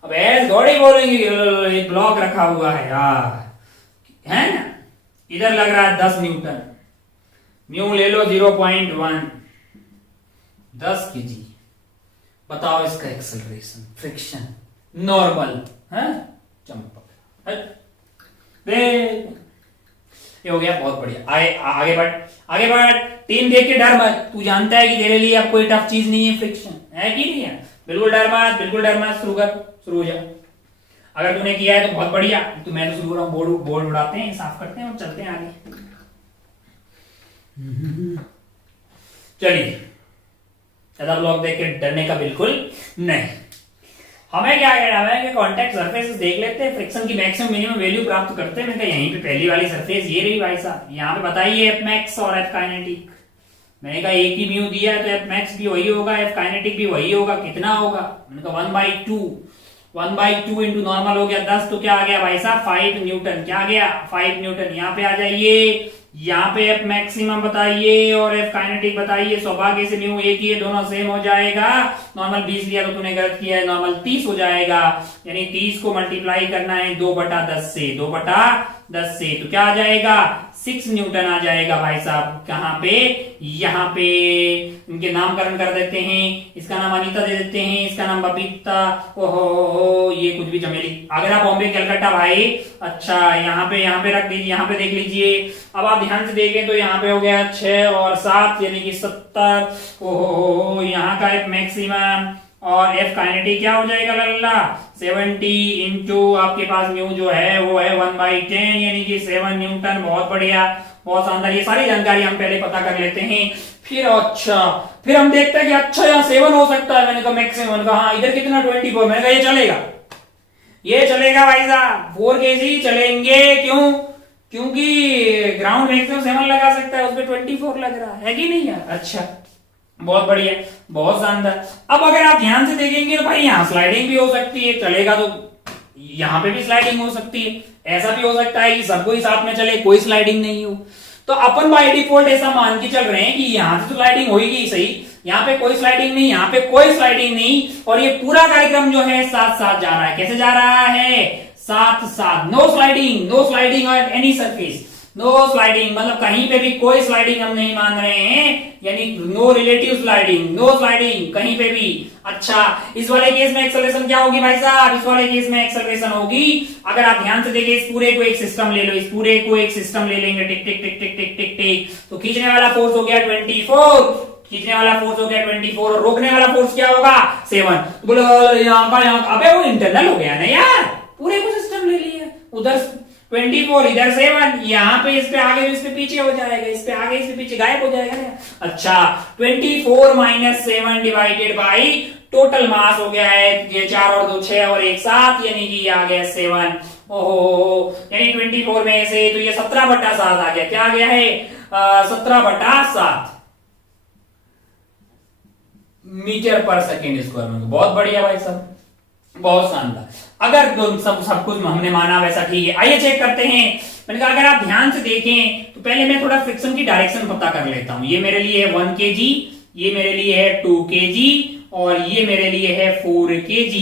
अब ऐसे थोड़ी बोलेंगे एक ब्लॉक रखा हुआ है यार, है ना, इधर लग रहा है 10 न्यूटन, म्यू ले लो 0.1, 10 kg, बताओ इसका एक्सेलरेशन, फ्रिक्शन, नॉर्मल है, चंपक ये हो गया, बहुत बढ़िया। आगे बढ़ 3 देख के डर मत, तू जानता है कि तेरे लिए अब कोई टफ चीज नहीं है, फ्रिक्शन है कि नहीं है, बिल्कुल डर मत, शुरू हो जा। अगर तूने किया है तो बहुत बढ़िया, तो मैं तो शुरू हो रहा हूँ, बोर्ड उड़ाते हैं, साफ करते हैं और चलते हैं आगे। चलिए ज्यादा ब्लॉग देख के डरने का बिल्कुल नहीं। हमें क्या कहना है कि कांटेक्ट सरफेसेस देख लेते हैं, फ्रिक्शन की मैक्सिमम मिनिमम वैल्यू प्राप्त करते हैं। मैंने कहा यहीं पे पहली वाली सरफेस ये रही भाई साहब, यहाँ पे बताइए एफ मैक्स और एफ काइनेटिक। मैंने कहा एक ही म्यू दिया है तो एफ मैक्स भी वही होगा, एफ काइनेटिक भी वही होगा, कितना होगा? मैंने कहा 1/2, 1/2 इंटू नॉर्मल हो गया 10, तो क्या आ गया भाई साहब 5 न्यूटन। क्या आ गया 5 न्यूटन। यहाँ पे आ जाइए, यहाँ पे एफ मैक्सिमम बताइए और एफ काइनेटिक बताइए। सौभाग्य से म्यू एक ही है, दोनों सेम हो जाएगा। नॉर्मल 20 लिया तो तूने गलत किया है, नॉर्मल 30 हो जाएगा। यानी 30 को मल्टीप्लाई करना है 2/10 से, 2/10 से, तो क्या आ जाएगा 6 न्यूटन आ जाएगा भाई साहब। कहां पे? यहाँ पे। इनके नामकरण कर देते हैं, इसका नाम अनीता दे देते हैं, इसका नाम बबीता। ओहो ये कुछ भी चमेली। अगर आप बॉम्बे कलकत्ता भाई, अच्छा यहाँ पे रख दीजिए, यहाँ पे देख लीजिए। अब आप ध्यान से देखें तो यहाँ पे हो गया 6 और 7 यानी कि 70। ओहो यहाँ का एफ मैक्सिमम और एफ काइनेटिक क्या हो जाएगा लल्ला 70 इंटू आपके पास म्यू जो है वो है 1/10 यानी कि 7 न्यूटन। बहुत बढ़िया, बहुत शानदार। ये सारी जानकारी हम पहले पता कर लेते हैं, फिर हम देखते हैं कि अच्छा यहाँ 7 हो सकता है। मैंने कहा मैक्सिमम, कहा हाँ इधर कितना 24। मैंने कहा ये चलेगा भाई साहब, 4 kg चलेंगे। क्यों? क्योंकि ग्राउंड मैक्सिमम 7 लगा सकता है, उसपे 24 लग रहा है कि नहीं यार? अच्छा बहुत बढ़िया, बहुत शानदार। अब अगर आप ध्यान से देखेंगे तो भाई यहाँ स्लाइडिंग भी हो सकती है, चलेगा तो यहाँ पे भी स्लाइडिंग हो सकती है। ऐसा भी हो सकता है कि सबको ही साथ में चले, कोई स्लाइडिंग नहीं हो। तो अपन बाय डिफॉल्ट ऐसा मान के चल रहे हैं कि यहाँ से तो स्लाइडिंग होगी सही, यहाँ पे कोई स्लाइडिंग नहीं, यहाँ पे कोई स्लाइडिंग नहीं, और ये पूरा कार्यक्रम जो है साथ साथ जा रहा है। कैसे जा रहा है? साथ साथ। No sliding on any surface, no sliding मतलब कहीं पे भी कोई स्लाइडिंग हम नहीं मान रहे हैं, यानी no relative sliding, no sliding कहीं पे भी। अच्छा इस वाले केस में एक्सेलरेशन क्या होगी भाई साहब? इस वाले केस में एक्सेलरेशन होगी, अगर आप ध्यान से देखें, इस पूरे को एक सिस्टम ले लो, इस पूरे को एक सिस्टम ले लेंगे, टिक टिक टिक टिक टिक टिक टिक, तो खींचने वाला फोर्स हो गया 24, खींचने वाला फोर्स हो गया 24 और रोकने वाला फोर्स क्या होगा 7। बोलो यहाँ का यहाँ, अबे वो इंटरनल हो गया ना यार, पूरे को सिस्टम ले लिया, उधर 24 इधर 7, यहाँ पे इस पे आगे इस पे पीछे हो जाएगा, इस पे आगे इस पे पीछे गायब हो जाएगा ना। अच्छा 24 - 7 डिवाइडेड बाई टोटल मास हो गया है ये 4 और 2 6 और 1 7 यानी कि आ गया 7। ओहो यानी 24 में से तो ये 17/7 आ गया। क्या आ गया है 17/7 मीटर पर सेकेंड स्क्वायर में। बहुत बढ़िया भाई साहब, बहुत शानदार। अगर सब कुछ हमने माना वैसा ठीक है, आइए चेक करते हैं। मैंने कहा अगर आप ध्यान से देखें तो पहले मैं थोड़ा फ्रिक्शन की डायरेक्शन पता कर लेता हूं। ये मेरे लिए है 1 kg, ये मेरे लिए है 2 kg और ये मेरे लिए है 4 kg।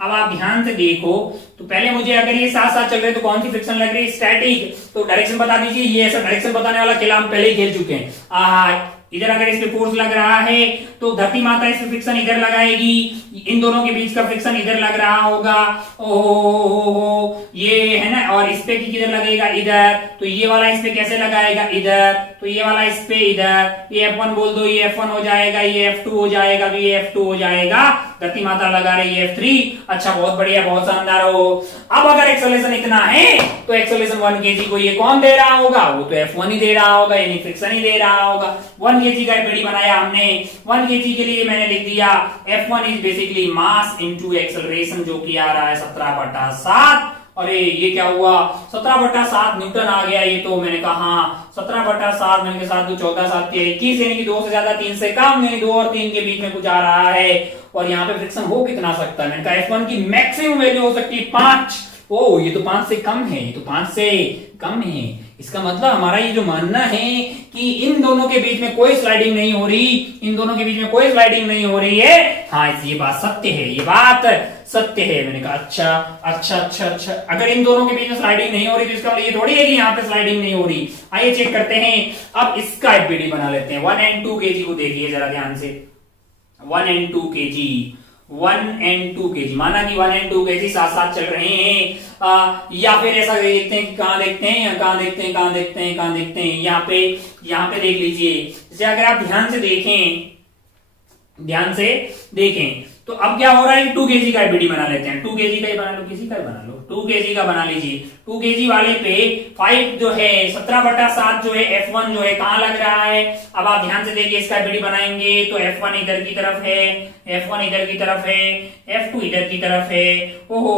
अब आप ध्यान से देखो तो पहले मुझे अगर ये साथ साथ चल रहे तो कौन सी फ्रिक्शन लग रही है? स्टैटिक। तो डायरेक्शन बता दीजिए। ये ऐसा डायरेक्शन बताने वाला खेल हम पहले ही खेल चुके हैं। इधर अगर इस पे फोर्स लग रहा है तो धरती माता इस पे फ्रिक्शन इधर लगाएगी, इन दोनों के बीच का फ्रिक्शन इधर लग रहा होगा। ओहो ये है ना, और इस पे किधर लगेगा? इधर। तो ये वाला इस पे कैसे लगाएगा? इधर। तो ये वाला इस पे इधर। ये F1 बोल दो, ये F1 हो जाएगा, ये F2 हो जाएगा, तो ये F2 हो जाएगा। धरती माता लगा रही है F3। अच्छा बहुत बढ़िया, बहुत शानदार हो। अब अगर एक्सेलरेशन इतना है तो एक्सेलरेशन 1 kg को ये कौन दे रहा होगा? वो तो F1 ही दे रहा होगा, यानी फ्रिक्शन ही दे रहा होगा। 1 kg का पेड़ी बनाया हमने, 1 kg के लिए मैंने लिख दिया F1 is basically mass into acceleration, जो कि आ रहा है 17/7। अरे ये क्या हुआ 17/7 न्यूटन आ गया। ये तो मैंने कहा 17/7 मैंने के साथ 2 14 7 21 यानी कि 2 से ज्यादा 3 से कम, यानी 2 और 3 के बीच में कुछ आ रहा है। और यहाँ पे फ्रिक्शन हो कितना सकता है? मैंने कहा F1 की मैक्सिमम वैल्यू हो सकती है 5। ओ ये तो 5 से कम है, ये तो 5 से कम है। इसका मतलब हमारा ये जो मानना है कि इन दोनों के बीच में कोई स्लाइडिंग नहीं हो रही, इन दोनों के बीच में कोई स्लाइडिंग नहीं हो रही है। हाँ ये बात सत्य है, ये बात सत्य है। मैंने कहा अच्छा अच्छा अच्छा अच्छा, अगर इन दोनों के बीच में स्लाइडिंग नहीं हो रही तो इसका मतलब ये थोड़ी है कि यहाँ पे स्लाइडिंग नहीं हो रही। आइए चेक करते हैं। अब इसका एफबीडी बना लेते हैं। 1 and 2 kg को देखिए जरा ध्यान से। 1 and 2 kg, 1 and 2 kg, माना कि 1 and 2 kg साथ साथ चल रहे हैं। या फिर ऐसा देखते हैं कि कहां देखते हैं, कहां देखते हैं, कहां देखते हैं, कहां देखते हैं, यहाँ पे देख लीजिए। जैसे अगर आप ध्यान से देखें तो अब क्या हो रहा है, 2 kg का बीडी बना लेते हैं। 2 kg का ही बना लो, किसी का ही बना लो, 2 kg का बना लीजिए। 2 kg वाले पे 5 जो है 17/7 जो है F1 जो है कहां लग रहा है। अब आप ध्यान से देखिए, इसका बीडी बनाएंगे तो F1 इधर की तरफ है, F1 इधर की तरफ है, F2 इधर की तरफ है। ओहो,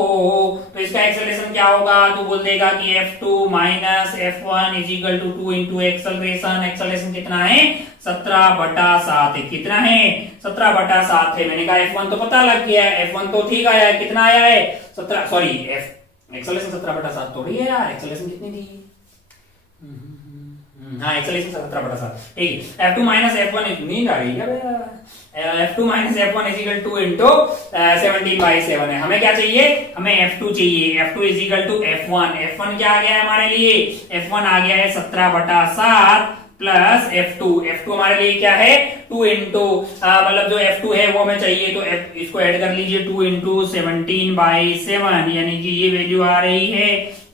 तो इसका एक्सेलरेशन क्या होगा, तो बोल देगा कि F2 minus F1 is equal to 2 into acceleration. Acceleration कितना है, 17/7 है। कितना है, 17/7 है। मैंने कहा F1 तो पता लग गया है, F1 तो ठीक आया है, कितना आया है 17, सॉरी एक्सेलरेशन 17/7 थोड़ी है यार, एक्सेलरेशन कितनी थी, हाँ एक्सेलरेशन 17/7, ठीक है। F2 माइनस F1, नींद आ रही है क्या, F2 minus F1 is equal two into 17/7 है। हमें क्या चाहिए, हमें F2 चाहिए। F2 is equal to F1, F1 क्या आ गया है हमारे लिए, F1 आ गया है 17/7 प्लस F2 हमारे लिए क्या है 2 इंटू मतलब जो F2 है वो हमें चाहिए, तो इसको ऐड कर लीजिए 2 इंटू 17/7, यानी कि ये वैल्यू आ रही है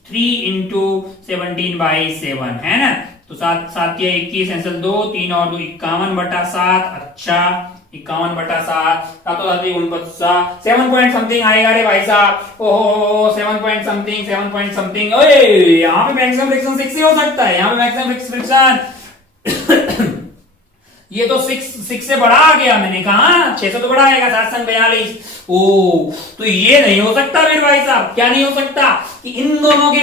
3 इंटू 17/7 है ना। तो 7 के 21 आंसर 2, 3 और 2 51/7। अच्छा 51/7, 7 पॉइंट समथिंग आएगा रे भाई साहब। ओहो 7 पॉइंट समथिंग। ओए यहाँ पे मैक्सिमम फ्रिक्शन 6 ही हो सकता है, यहाँ पे मैक्सिमम फ्रिक्शन ये तो 6 से बड़ा आ गया। मैंने कहा 6 से तो बड़ा आएगा, 742। ओ तो ये नहीं हो सकता मेरे भाई साहब, क्या नहीं हो सकता कि इन दोनों के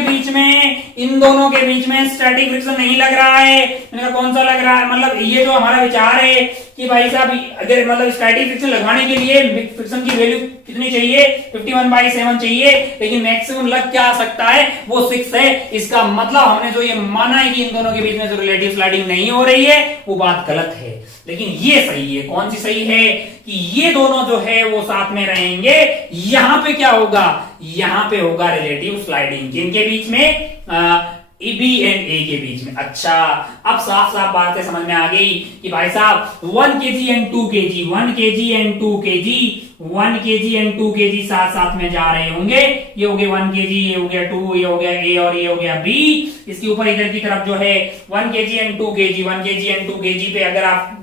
बीच में स्टैटिक फ्रिक्शन नहीं लग रहा है। मैंने कहा कौन सा लग रहा है, मतलब ये जो हमारा विचार है कि भाई साहब अगर मतलब स्टैटिक फ्रिक्शन लगाने के लिए फ्रिक्शन की वैल्यू कितनी चाहिए, 51/7 चाहिए, लेकिन मैक्सिमम लग क्या आ सकता है, वो 6 है। इसका मतलब हमने जो ये माना है कि इन दोनों के बीच में जो रिलेटिव स्लाइडिंग नहीं हो रही है, वो बात गलत है। लेकिन ये सही है। कौन सी सही है, कि ये दोनों जो है वो साथ में रहेंगे। यहां पे क्या होगा, यहां पे होगा रिलेटिव स्लाइडिंग, जिनके बीच में बी एंड ए के बीच में। अच्छा अब साफ साफ बात है, समझ में आ गई कि भाई साहब 1 kg and 2 kg, 1 kg and 2 kg, 1 kg and 2 kg साथ साथ में जा रहे होंगे। ये हो गए 1 kg, ये हो गया 2, ये हो गया ए और ये हो गया बी। इसके ऊपर इधर की तरफ जो है 1 kg and 2 kg, 1 kg and 2 kg पे अगर आप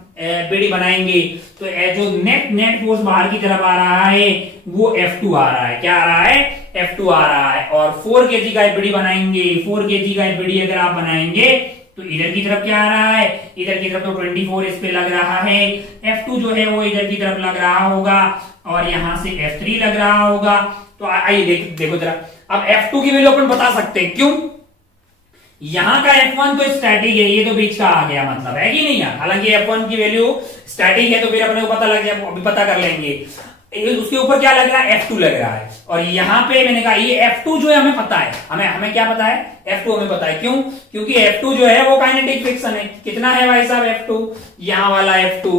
बीडी बनाएंगे तो जो नेट फोर्स बाहर की तरफ आ रहा है वो F2 आ रहा है। क्या आ रहा है, F2 आ रहा है। और 4 kg का बीडी बनाएंगे, 4 kg का बीडी अगर आप बनाएंगे तो इधर की तरफ क्या आ रहा है, इधर की तरफ तो 24 इस पे लग रहा है। F2 जो है वो इधर की तरफ लग रहा होगा और यहां से F3 लग रहा होगा। तो आइए देखो जरा, अब F2 की वैल्यू अपन बता सकते हैं, क्यों, यहां का F1 तो स्टैटिक है, ये तो बीच का आ गया, मतलब है कि नहीं है। हालांकि F1 की वैल्यू स्टैटिक है तो फिर अपने को पता लग जाए, अभी पता कर लेंगे। उसके ऊपर क्या लग रहा है, F2 लग रहा है। और यहाँ पे मैंने कहा ये F2 जो है हमें पता है, हमें क्या पता है, F2 हमें पता है। क्यों, क्योंकि F2 जो है वो काइनेटिक फ्रिक्शन है। कितना है भाई साहब F2, यहाँ वाला F2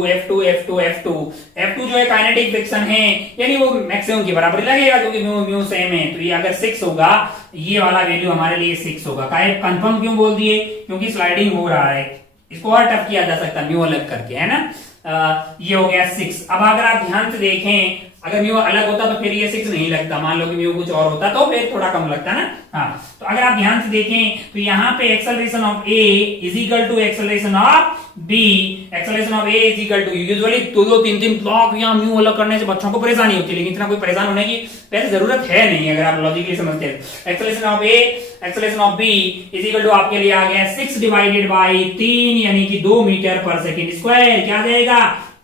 जो है काइनेटिक फ्रिक्शन है, यानी वो मैक्सिमम के बराबर लगेगा क्योंकि म्यू सेम है। तो ये अगर 6 होगा, ये वाला वैल्यू हमारे लिए 6 होगा। कंफर्म क्यों बोल दिए, क्योंकि स्लाइडिंग हो रहा है, इसको और टफ किया जा सकता है म्यू अलग करके, है ना। ये हो गया 6। अब अगर आप ध्यान से देखें, अगर म्यू अलग होता तो फिर ये 6 नहीं लगता, मान लो कि म्यू कुछ और होता तो फिर थोड़ा कम लगता ना। हाँ तो अगर आप ध्यान से देखें तो यहाँ पे acceleration of A is equal to acceleration of B. Acceleration of A is equal to, usually 2-3 block या म्यू अलग करने से बच्चों को परेशानी होती है, लेकिन इतना कोई परेशान होने की वैसे जरूरत है नहीं अगर आप लॉजिकली समझते हैं। Acceleration of A acceleration of B is equal to आपके लिए आ गया 6 डिवाइडेड बाई 3 यानी कि 2 मीटर पर सेकेंड स्क्वायर। क्या आ जाएगा,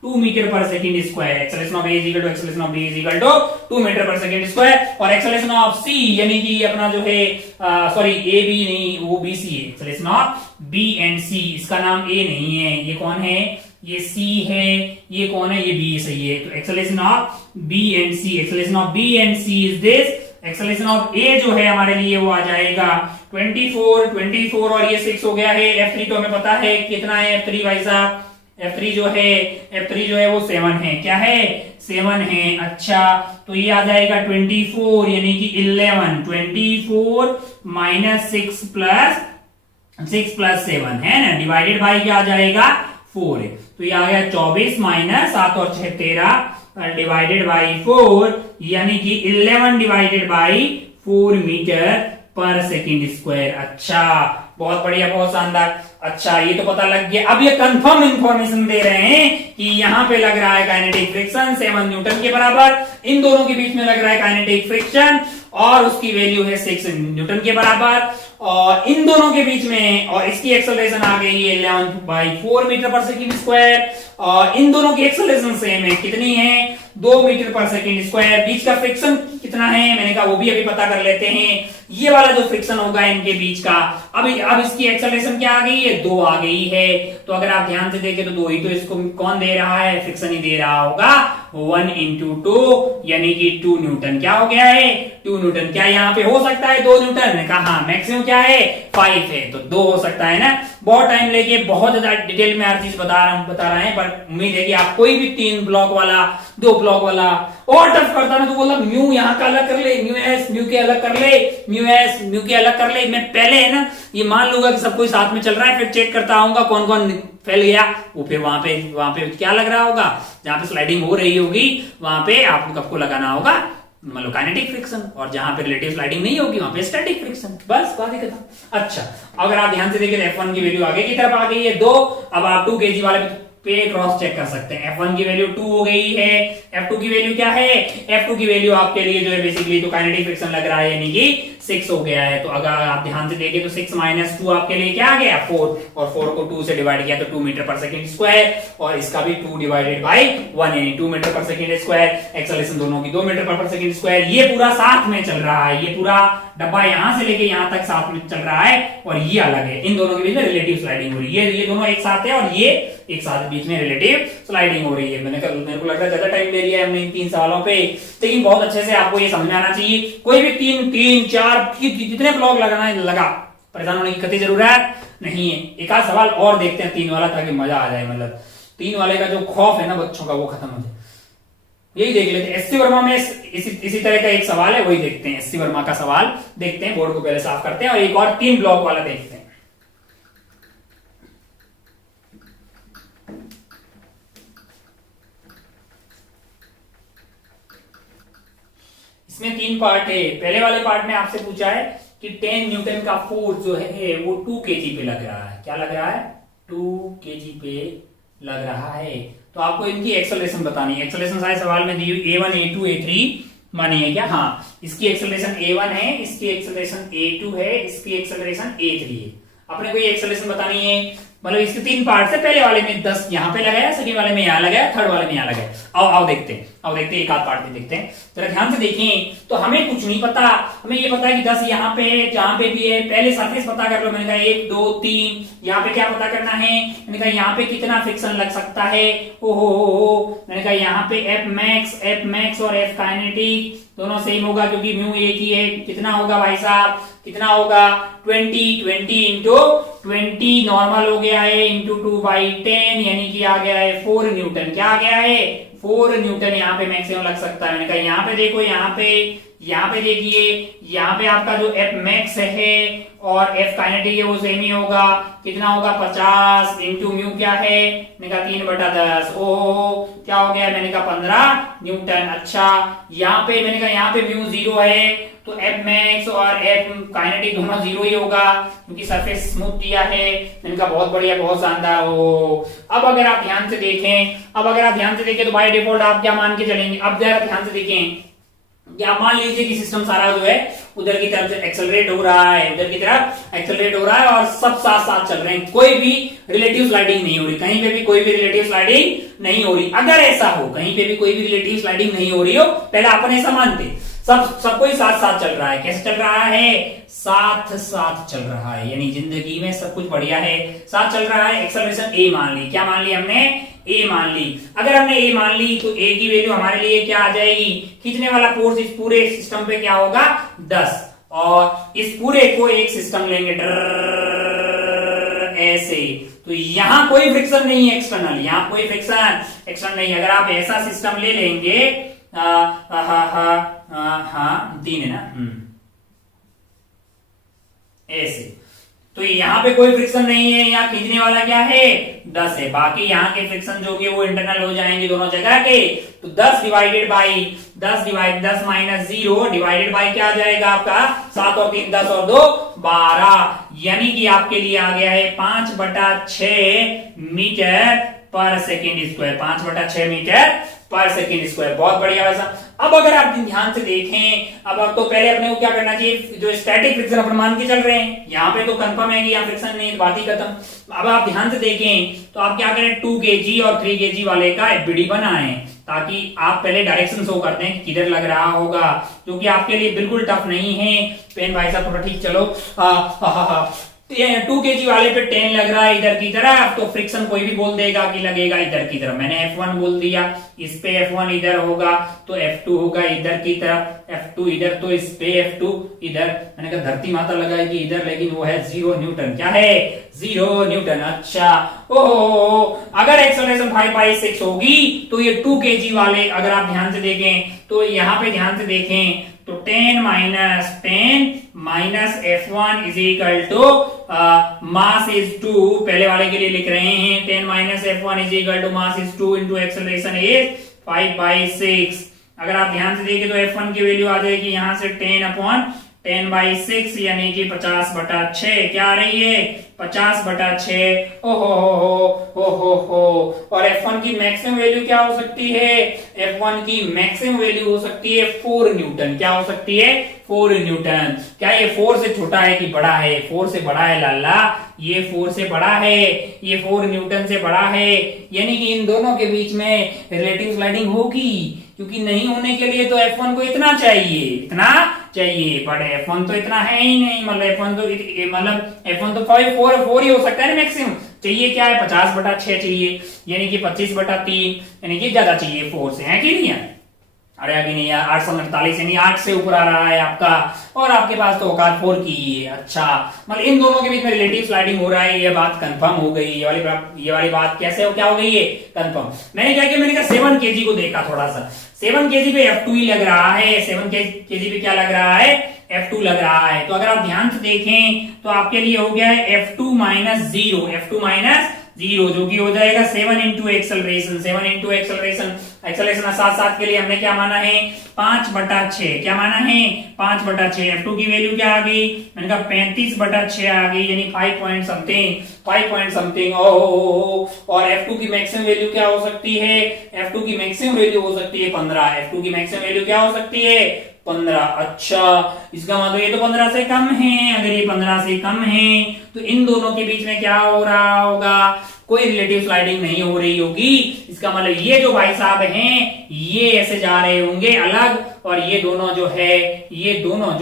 2 मीटर पर second square. Acceleration of A is equal to acceleration of B is equal to 2 metre पर सेकेंड स्क्वायर। और एक्सेलरेशन ऑफ सी यानी कि अपना जो है सॉरी ए बी नहीं, वो बी सी है। एक्सेलरेशन ऑफ बी एंड सी, इसका नाम ए नहीं है, ये कौन है, ये सी है, ये कौन है, ये बी सही है। तो acceleration of b and c, acceleration of b and c is this. Acceleration of a जो है हमारे लिए वो आ जाएगा 24 और ये 6 हो गया है। F3 तो हमें पता है कितना है F3 भाई साहब, F3 जो है वो 7 है। क्या है, 7 है। अच्छा तो ये आ जाएगा 24 यानी कि 11, 24 माइनस 6 प्लस 7 है ना, डिवाइडेड बाई क्या आ जाएगा 4 है। तो ये आ गया 24 माइनस 7 और 6 13 डिवाइडेड बाई 4 यानी कि 11 डिवाइडेड बाई 4 मीटर पर सेकेंड स्क्वायर। अच्छा बहुत बढ़िया, बहुत शानदार। अच्छा ये तो पता लग गया। अब ये कंफर्म इंफॉर्मेशन दे रहे हैं कि यहाँ पे लग रहा है काइनेटिक फ्रिक्शन 7 न्यूटन के बराबर, इन दोनों के बीच में लग रहा है काइनेटिक फ्रिक्शन और उसकी वैल्यू है 6 न्यूटन के बराबर, और इन दोनों के बीच में और इसकी एक्सेलरेशन आ गई है 11/4 मीटर पर सेकंड स्क्वायर, और इन दोनों की एक्सेलरेशन सेम है, कितनी है 2 मीटर पर सेकंड स्क्वायर। बीच का फ्रिक्शन कितना है मैंने कहा वो भी अभी पता कर लेते हैं। ये वाला जो फ्रिक्शन होगा इनके बीच का, अब इसकी एक्सेलरेशन क्या आ गई है 2 आ गई है। तो अगर आप ध्यान से देखें तो 2 ही तो इसको कौन दे रहा है, फ्रिक्शन ही दे रहा होगा। 1 × 2 यानी कि 2 न्यूटन क्या हो गया है 2 न्यूटन। क्या यहाँ पे हो सकता है 2 न्यूटन, मैंने कहा हाँ मैक्सिमम क्या है 5 है, तो 2 हो सकता है ना। बहुत टाइम लेके बहुत ज्यादा डिटेल में हर चीज बता रहे हैं, पर उम्मीद है कि आप कोई भी 3 ब्लॉक वाला 2 ब्लॉक वाला और टफ करता ना तो बोला म्यू यहाँ का अलग कर ले, म्यू एस म्यू के अलग कर ले, म्यू एस म्यू के अलग कर ले। मैं पहले है ना ये मान लूंगा कि सब कोई साथ में चल रहा है, फिर चेक करता आऊंगा कौन कौन फैल गया, वो फिर वहां पे क्या लग रहा होगा, जहां पे स्लाइडिंग हो रही होगी वहां पे आपको लगाना होगा मतलब काइनेटिक फ्रिक्शन, और जहां पे रिलेटिव स्लाइडिंग नहीं होगी वहां पे स्टैटिक फ्रिक्शन। बस बात ही खत्म। अच्छा अगर आप ध्यान से देखें F1 की वैल्यू आगे की तरफ आ गई है 2। अब आप 2 kg वाले पे क्रॉस चेक कर सकते हैं। F1 की वैल्यू 2 हो गई है, F2 की वैल्यू क्या है, F2 की वैल्यू आपके लिए जो है बेसिकली तो काइनेटिक फ्रिक्शन लग रहा है यानी कि 6 हो गया है। तो अगर आप ध्यान से देखें तो 6 - 2 आपके लिए क्या आ गया 4, और 4 को 2 से डिवाइड किया तो 2 मीटर पर सेकंड स्क्वायर, और इसका भी 2 / 1 यानी 2 मीटर पर सेकंड स्क्वायर। एक्सेलरेशन दोनों की 2 मीटर पर सेकंड स्क्वायर। ये पूरा साथ में चल रहा है, ये पूरा डब्बा यहां से लेके यहां तक साथ में चल रहा है, और ये अलग है। इन दोनों के बीच में रिलेटिव स्लाइडिंग हो रही है, ये दोनों एक साथ है और ये एक साथ बीच में रिलेटिव स्लाइडिंग हो रही है। मेरे को लग रहा है ज्यादा टाइम ले लिया है हमने इन 3 सवालों पे, लेकिन बहुत अच्छे से आपको ये समझ में आना चाहिए। कोई भी 3 4 जितने ब्लॉक लगाना है लगा, परेशान होने की कतई जरूरत नहीं है। एक आध सवाल और देखते हैं 3 वाला, ताकि मजा आ जाए। मतलब 3 वाले का जो खौफ है ना बच्चों का वो खत्म हो जाए। यही देख लेते हैं। एससी वर्मा में इसी तरह का एक सवाल है, वही देखते हैं। एससी वर्मा का सवाल देखते हैं, बोर्ड को पहले साफ करते हैं और एक और 3 ब्लॉक वाला देखते हैं। इसमें 3 पार्ट है। पहले वाले पार्ट में आपसे पूछा है कि 10 न्यूटन का फोर्स जो है वो 2 kg पे लग रहा है। क्या लग रहा है 2 kg पे लग रहा है। तो आपको इनकी एक्सेलरेशन बतानी है। एक्सेलरेशन सारे सवाल में दी हुई A1 A2 A3 मानी है क्या, हाँ इसकी एक्सेलरेशन A1 है, इसकी एक्सेलरेशन A2 है, इसकी एक्सेलरेशन A3 है। अपने को ये एक्सेलरेशन बतानी है। मतलब इसके 3 पार्ट से पहले वाले में 10 यहाँ पे लगाया, सेकंड वाले में यहाँ लगाया, थर्ड वाले में यहाँ लगाया। आओ देखते हैं एक आध पार्ट में देखते हैं। जरा ध्यान से देखें। तो हमें कुछ नहीं पता, हमें ये पता है कि 10 यहाँ पे है, जहां पे भी है पहले सरफेस पता कर लो। मैंने कहा 1 2 3, यहाँ पे क्या पता करना है, मैंने कहा यहाँ पे कितना फ्रिक्शन लग सकता है। ओहो मैंने कहा यहाँ पे F max और F काइनेटिक दोनों सेम होगा क्योंकि म्यू एक ही है। कितना होगा भाई साहब, कितना होगा 20 × 20 नॉर्मल हो गया है इंटू 2/10 यानी कि आ गया है 4 न्यूटन। क्या आ गया है 4 न्यूटन। यहाँ पे मैक्सिमम लग सकता है। मैंने कहा यहाँ पे देखो, यहाँ पे देखिए, यहाँ पे आपका जो F max है और F काइनेटिक है वो सेम ही होगा। कितना होगा 50 इंटू म्यू क्या है, मैंने कहा 3/10। ओहो क्या हो गया, मैंने कहा 15 न्यूटन। अच्छा यहाँ पे मैंने कहा यहाँ पे म्यू 0 है तो F max और F काइनेटिक दोनों 0 ही होगा क्योंकि सरफेस स्मूथ किया है। मैंने कहा बहुत बढ़िया, बहुत शानदार। हो अब अगर आप ध्यान से देखें तो बाय डिफॉल्ट आप क्या मान के चलेंगे। अब जरा ध्यान से देखें, क्या मान लीजिए कि सिस्टम सारा जो है उधर की तरफ एक्सेलरेट हो रहा है, उधर की तरफ एक्सेलरेट हो रहा है और सब साथ साथ चल रहे हैं। कोई भी रिलेटिव स्लाइडिंग नहीं हो रही, कहीं पे भी कोई भी रिलेटिव स्लाइडिंग नहीं हो रही। अगर ऐसा हो कहीं पे भी कोई भी रिलेटिव स्लाइडिंग नहीं हो रही हो, पहले अपन ऐसा मानते सब कोई साथ साथ चल रहा है। कैसे चल रहा है, साथ साथ चल रहा है, यानी जिंदगी में सब कुछ बढ़िया है, साथ चल रहा है। एक्सेलरेशन A मान ली। क्या मान ली हमने, A मान ली। अगर हमने A मान ली तो A की वैल्यू हमारे लिए क्या आ जाएगी, खींचने वाला फोर्स इस पूरे सिस्टम पे क्या होगा 10, और इस पूरे को एक सिस्टम लेंगे ऐसे, तो यहां कोई फ्रिक्शन नहीं है एक्सटर्नल, यहां कोई फ्रिक्शन एक्सटर्नल नहीं। अगर आप ऐसा सिस्टम ले लेंगे, हाँ 3 है ना, ऐसे, तो यहाँ पे कोई फ्रिक्शन नहीं है। यहाँ खींचने वाला क्या है 10 है, बाकी यहाँ के फ्रिक्शन जो कि वो इंटरनल हो जाएंगे दोनों जगह के। तो 10 / 10 माइनस 0 डिवाइडेड बाई क्या आ जाएगा आपका 7 और 3 10 और 2 12, यानी कि आपके लिए आ गया है 5/6 मीटर पर सेकेंड स्क्वायर, 5/6 मीटर पर सेकेंड स्क्वायर। बहुत बढ़िया वैसा। अब अगर आप ध्यान से देखें, अब आप तो पहले अपने को क्या करना चाहिए, जो स्टैटिक फ्रिक्शन अपन मान के चल रहे हैं, यहाँ पे तो कंफर्म है कि यहाँ फ्रिक्शन नहीं, बात ही खत्म। अब आप ध्यान से देखें तो आप क्या करें, 2 kg और 3 kg वाले का एफबीडी बनाएं, ताकि आप पहले डायरेक्शन शो करते हैं कि किधर लग रहा होगा, क्योंकि आपके लिए बिल्कुल टफ नहीं है। पेन भाई साहब थोड़ा ठीक चलो। 2 kg वाले पे 10 लग रहा है इधर की तरफ, तो फ्रिक्शन कोई भी बोल देगा कि लगेगा इधर की तरफ। मैंने F1 बोल दिया, इस पे F1 इधर होगा तो F2 होगा इधर की तरफ, F2 इधर, तो इस पे F2 इधर। मैंने कहा धरती माता लगाएगी इधर, लेकिन वो है 0 न्यूटन। क्या है? 0 न्यूटन। अच्छा, ओहो, अगर एक्सेलरेशन 5/6 होगी तो ये 2 kg वाले अगर आप ध्यान से देखें तो यहाँ पे ध्यान से देखें तो 10 minus F1 is equal to mass is 2, पहले वाले के लिए लिख रहे हैं 10 minus F1 is equal to mass is 2 into acceleration is 5/6। अगर आप ध्यान से देखें तो F1 की वैल्यू आ जाएगी यहां से 10/6 यानी कि 50/6। क्या आ रही है? 50/6। ओहो। और F1 की मैक्सिमम वैल्यू क्या हो सकती है? F1 की मैक्सिमम वैल्यू हो सकती है 4 न्यूटन। क्या हो सकती है? 4 न्यूटन। क्या ये 4 से छोटा है कि बड़ा है? 4 से बड़ा है लाला, ये 4 से बड़ा है, ये 4 न्यूटन से बड़ा है, यानी कि इन दोनों के बीच में रिलेटिव स्लाइडिंग होगी, क्योंकि नहीं होने के लिए तो F1 को इतना चाहिए, बट F1 तो इतना है ही नहीं। मतलब F1 तो 4 ही हो सकता है ना मैक्सिमम। चाहिए क्या है? 50/6 चाहिए, यानी कि 25/3, यानी कि ज्यादा चाहिए 4 से, है कि नहीं है? अरे अभी नहीं यार, 848 यानी 8 से ऊपर आ रहा है आपका, और आपके पास तो औकात 4 की है। अच्छा, मतलब इन दोनों के बीच में रिलेटिव स्लाइडिंग हो रहा है, ये बात कंफर्म हो गई। ये वाली बात कैसे हो, क्या हो गई है? कंफर्म। मैंने कहा 7 kg को देखा थोड़ा सा, 7 kg पे F2 ही लग रहा है, 7 kg पे क्या लग रहा है? F2 लग रहा है। तो अगर आप ध्यान से देखें तो आपके लिए हो गया है F2 माइनस 0, जो कि हो जाएगा 7 इंटू एक्सेलरेशन। एक्सेलरेशन साथ के लिए हमने क्या माना है? 5/6। क्या माना है? 5/6। F2 की वैल्यू क्या आ गई? मैंने कहा 35/6 आ गई, यानी 5 पॉइंट समथिंग। और F2 की मैक्सिमम वैल्यू क्या हो सकती है? F2 की मैक्सिमम वैल्यू हो सकती है 15। F2 की मैक्सिमम वैल्यू क्या हो सकती है? 15। अच्छा, इसका मतलब ये तो 15 से कम है। अगर ये 15 से कम है तो इन दोनों के बीच में क्या हो रहा होगा? कोई रिलेटिव स्लाइडिंग नहीं हो रही होगी। इसका मतलब ये जो भाई साहब हैं ये ऐसे जा रहे होंगे अलग, और ये दोनों जो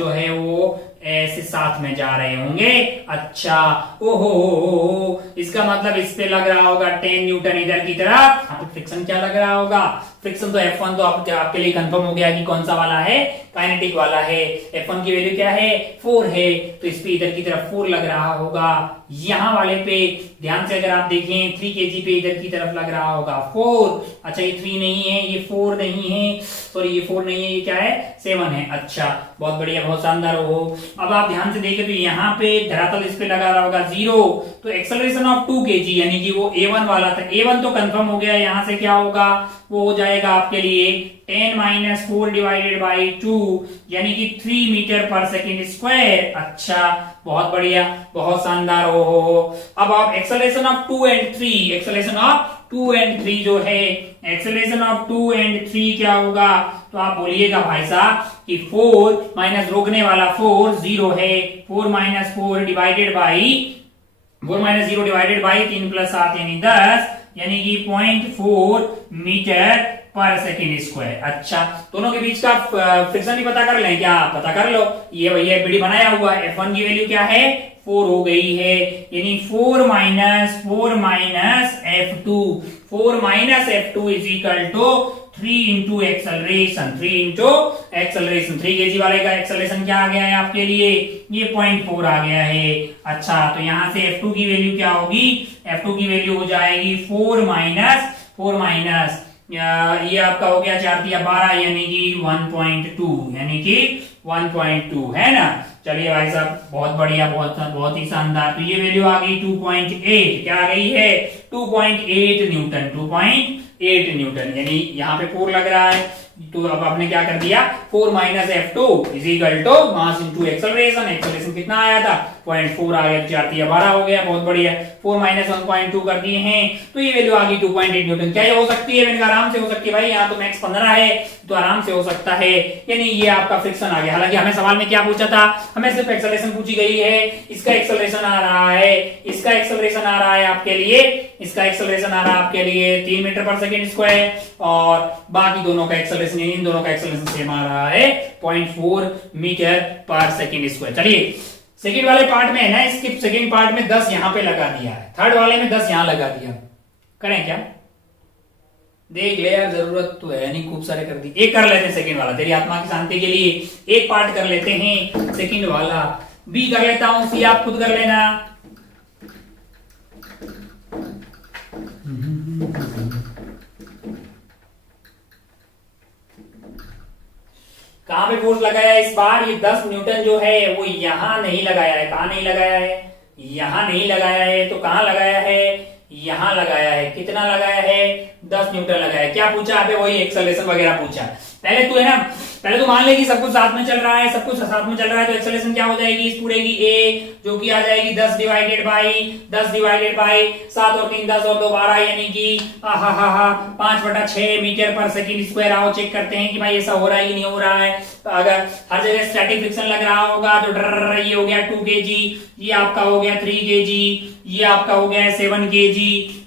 है वो ऐसे साथ में जा रहे होंगे। अच्छा, ओहो, इसका मतलब इस पे लग रहा होगा 10 न्यूटन इधर की तरफ। तो फ्रिक्शन क्या लग रहा होगा? फ्रिक्शन तो F1 तो आपके लिए कंफर्म हो गया कि कौन सा वाला है? काइनेटिक वाला है। F1 की वैल्यू क्या है? 4 है, तो इस पे इधर की तरफ 4 लग रहा होगा। यहाँ वाले पे ध्यान से अगर आप देखें 3 kg पे इधर की तरफ लग रहा होगा 4। अच्छा, ये 3 नहीं है, ये 4 नहीं है, सॉरी ये 4 नहीं है, ये क्या है? 7 है। अच्छा, बहुत बढ़िया, बहुत शानदार हो। अब आप ध्यान से देखें तो यहाँ पे धरातल इस पे लगा रहा होगा 0, तो एक्सेलरेशन ऑफ 2 kg यानी कि वो A1 वाला था, A1 तो कंफर्म हो गया। यहाँ से क्या होगा? वो हो जाएगा आपके लिए 10 माइनस 4 डिवाइडेड बाई 2, यानी कि 3 मीटर पर सेकेंड स्क्वायर। अच्छा, बहुत बढ़िया, बहुत शानदार हो। अब आप acceleration of 2 and 3, acceleration of 2 and 3 जो है, एक्सेलरेशन ऑफ 2 एंड 3 क्या होगा? तो आप बोलिएगा भाई साहब कि 4 माइनस रोकने वाला 4 0 है, 4 minus 4 divided by 4 minus 0 divided by 3 plus 7 यानी 10, यानी कि 0.4 मीटर पर सेकेंड स्क्वायर। अच्छा, दोनों के बीच का फ्रिक्शन भी पता कर लें क्या? पता कर लो। ये भैया बीडी बनाया हुआ है। F1 की वैल्यू क्या है? 4 हो गई है, यानी 4 minus F2 is equal to 3 into acceleration. 3 kg वाले का एक्सेलरेशन क्या आ गया है आपके लिए? ये 0.4 आ गया है। अच्छा, तो यहां से F2 की वैल्यू क्या होगी? F2 की वैल्यू हो जाएगी 4 माइनस ये आपका हो गया 4 या 12, यानी कि 1.2 है ना। चलिए भाई साहब, बहुत बढ़िया, बहुत ही शानदार। तो ये वैल्यू आ गई 2.8। क्या आ गई है? 2.8 न्यूटन, यानी यहाँ पे 4 लग रहा है, तो अब आपने क्या कर दिया, 4 minus F2 is equal to mass into acceleration. Acceleration कितना आया था 0.4 आ गया, 4×12 हो गया, बहुत बढ़िया। 4 माइनस 1.2 कर दिए हैं तो ये वैल्यू आ गई 2.8 न्यूटन। क्या ये हो सकती है? मैंने कहा आराम से हो सकती है भाई, यहाँ तो मैक्स 15 है तो आराम से हो सकता है। यानी ये आपका फ्रिक्शन आ गया। हालांकि हमें सवाल में क्या पूछा था, हमें सिर्फ एक्सेलरेशन पूछी गई है। इसका एक्सेलरेशन आ रहा है, इसका एक्सेलरेशन आ रहा है आपके लिए, इसका एक्सेलरेशन आ रहा है आपके लिए 3 मीटर पर सेकेंड स्क्वायर, और बाकी दोनों का एक्सेलरेशन, इन दोनों का एक्सेलरेशन सेम आ रहा है 0.4 मीटर पर सेकेंड स्क्वायर। चलिए सेकेंड वाले पार्ट में है ना, इसके सेकेंड पार्ट में 10 यहां पे लगा दिया है, थर्ड वाले में 10 यहां लगा दिया। करें क्या? देख ले यार, जरूरत तो है नहीं, खूब सारे कर दी। एक कर लेते हैं सेकंड वाला, तेरी आत्मा की शांति के लिए एक पार्ट कर लेते हैं सेकंड वाला। बी कर लेता हूं, सी आप खुद कर लेना। कहां पे फोर्स लगाया है इस बार? ये 10 न्यूटन जो है वो यहां नहीं लगाया है। कहां नहीं लगाया है? यहां नहीं लगाया है। तो कहां लगाया है? यहां लगाया है। कितना लगाया है? 10 न्यूटन लगाया है। क्या पूछा आपने? वही एक्सेलरेशन वगैरह पूछा। पहले तो है ना, पहले तो मान ले कि सब कुछ साथ में चल रहा है, सब कुछ साथ में चल रहा है, तो एक्सेलरेशन क्या हो जाएगी इस पूरे की? ए जो कि आ जाएगी 10 डिवाइडेड बाई 7 और 3 10 और 2 12, यानी कि 5/6 मीटर पर सेकंड स्क्वायर। आओ चेक करते हैं कि भाई ऐसा हो रहा है कि नहीं हो रहा है। तो अगर हर जगह स्टैटिक फ्रिक्शन लग रहा होगा तो डर ये हो गया 2 kg, ये आपका हो गया 3 kg, ये आपका हो गया 7 kg।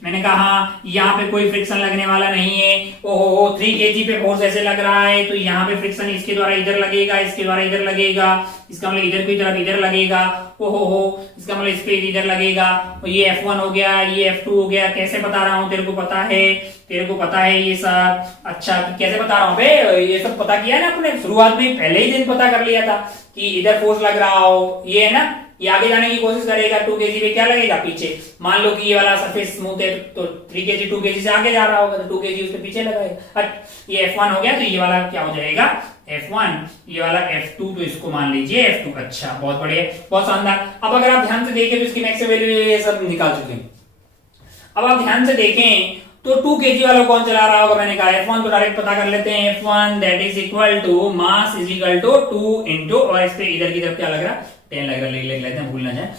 मैंने कहा यहाँ पे कोई फ्रिक्शन लगने वाला नहीं है। ओहो 3 kg पे फोर्स ऐसे लग रहा है तो यहाँ पे फ्रिक्शन इसके द्वारा इधर लगेगा, इसके द्वारा इधर लगेगा, इसका मतलब इधर की तरफ इधर लगेगा। ओहो इसका मतलब इस पे इधर लगेगा। ये F1 हो गया, ये F2 हो गया। कैसे बता रहा हूँ? तेरे को पता है, तेरे को पता है ये सब। अच्छा कैसे बता रहा हूँ बे? ये सब पता किया ना अपने शुरुआत में, पहले ही दिन पता कर लिया था कि इधर फोर्स लग रहा हो। ये है ना, ये आगे जाने की कोशिश करेगा। 2 kg पे क्या लगेगा? पीछे। मान लो कि ये वाला सरफेस स्मूथ है तो 3 kg 2 kg से आगे जा रहा होगा तो 2 kg उसके पीछे लगाएगा। ये F1 हो गया तो ये वाला क्या हो जाएगा? F1। ये वाला F2 तो इसको मान लीजिए F2। अच्छा बहुत बढ़िया, बहुत शानदार। अब अगर आप ध्यान से देखें तो इसकी मैक्सिमम वैल्यू ये सब निकाल चुके हैं। अब आप ध्यान से देखें तो 2 kg वाला कौन चला रहा होगा? मैंने कहा F1 तो डायरेक्ट पता कर लेते हैं। F1 that is equal to mass is equal to 2 into, और इस पे इधर की तरफ क्या लग रहा है? 10 लग रहा है, लिख लेते हैं भूल ना जाए।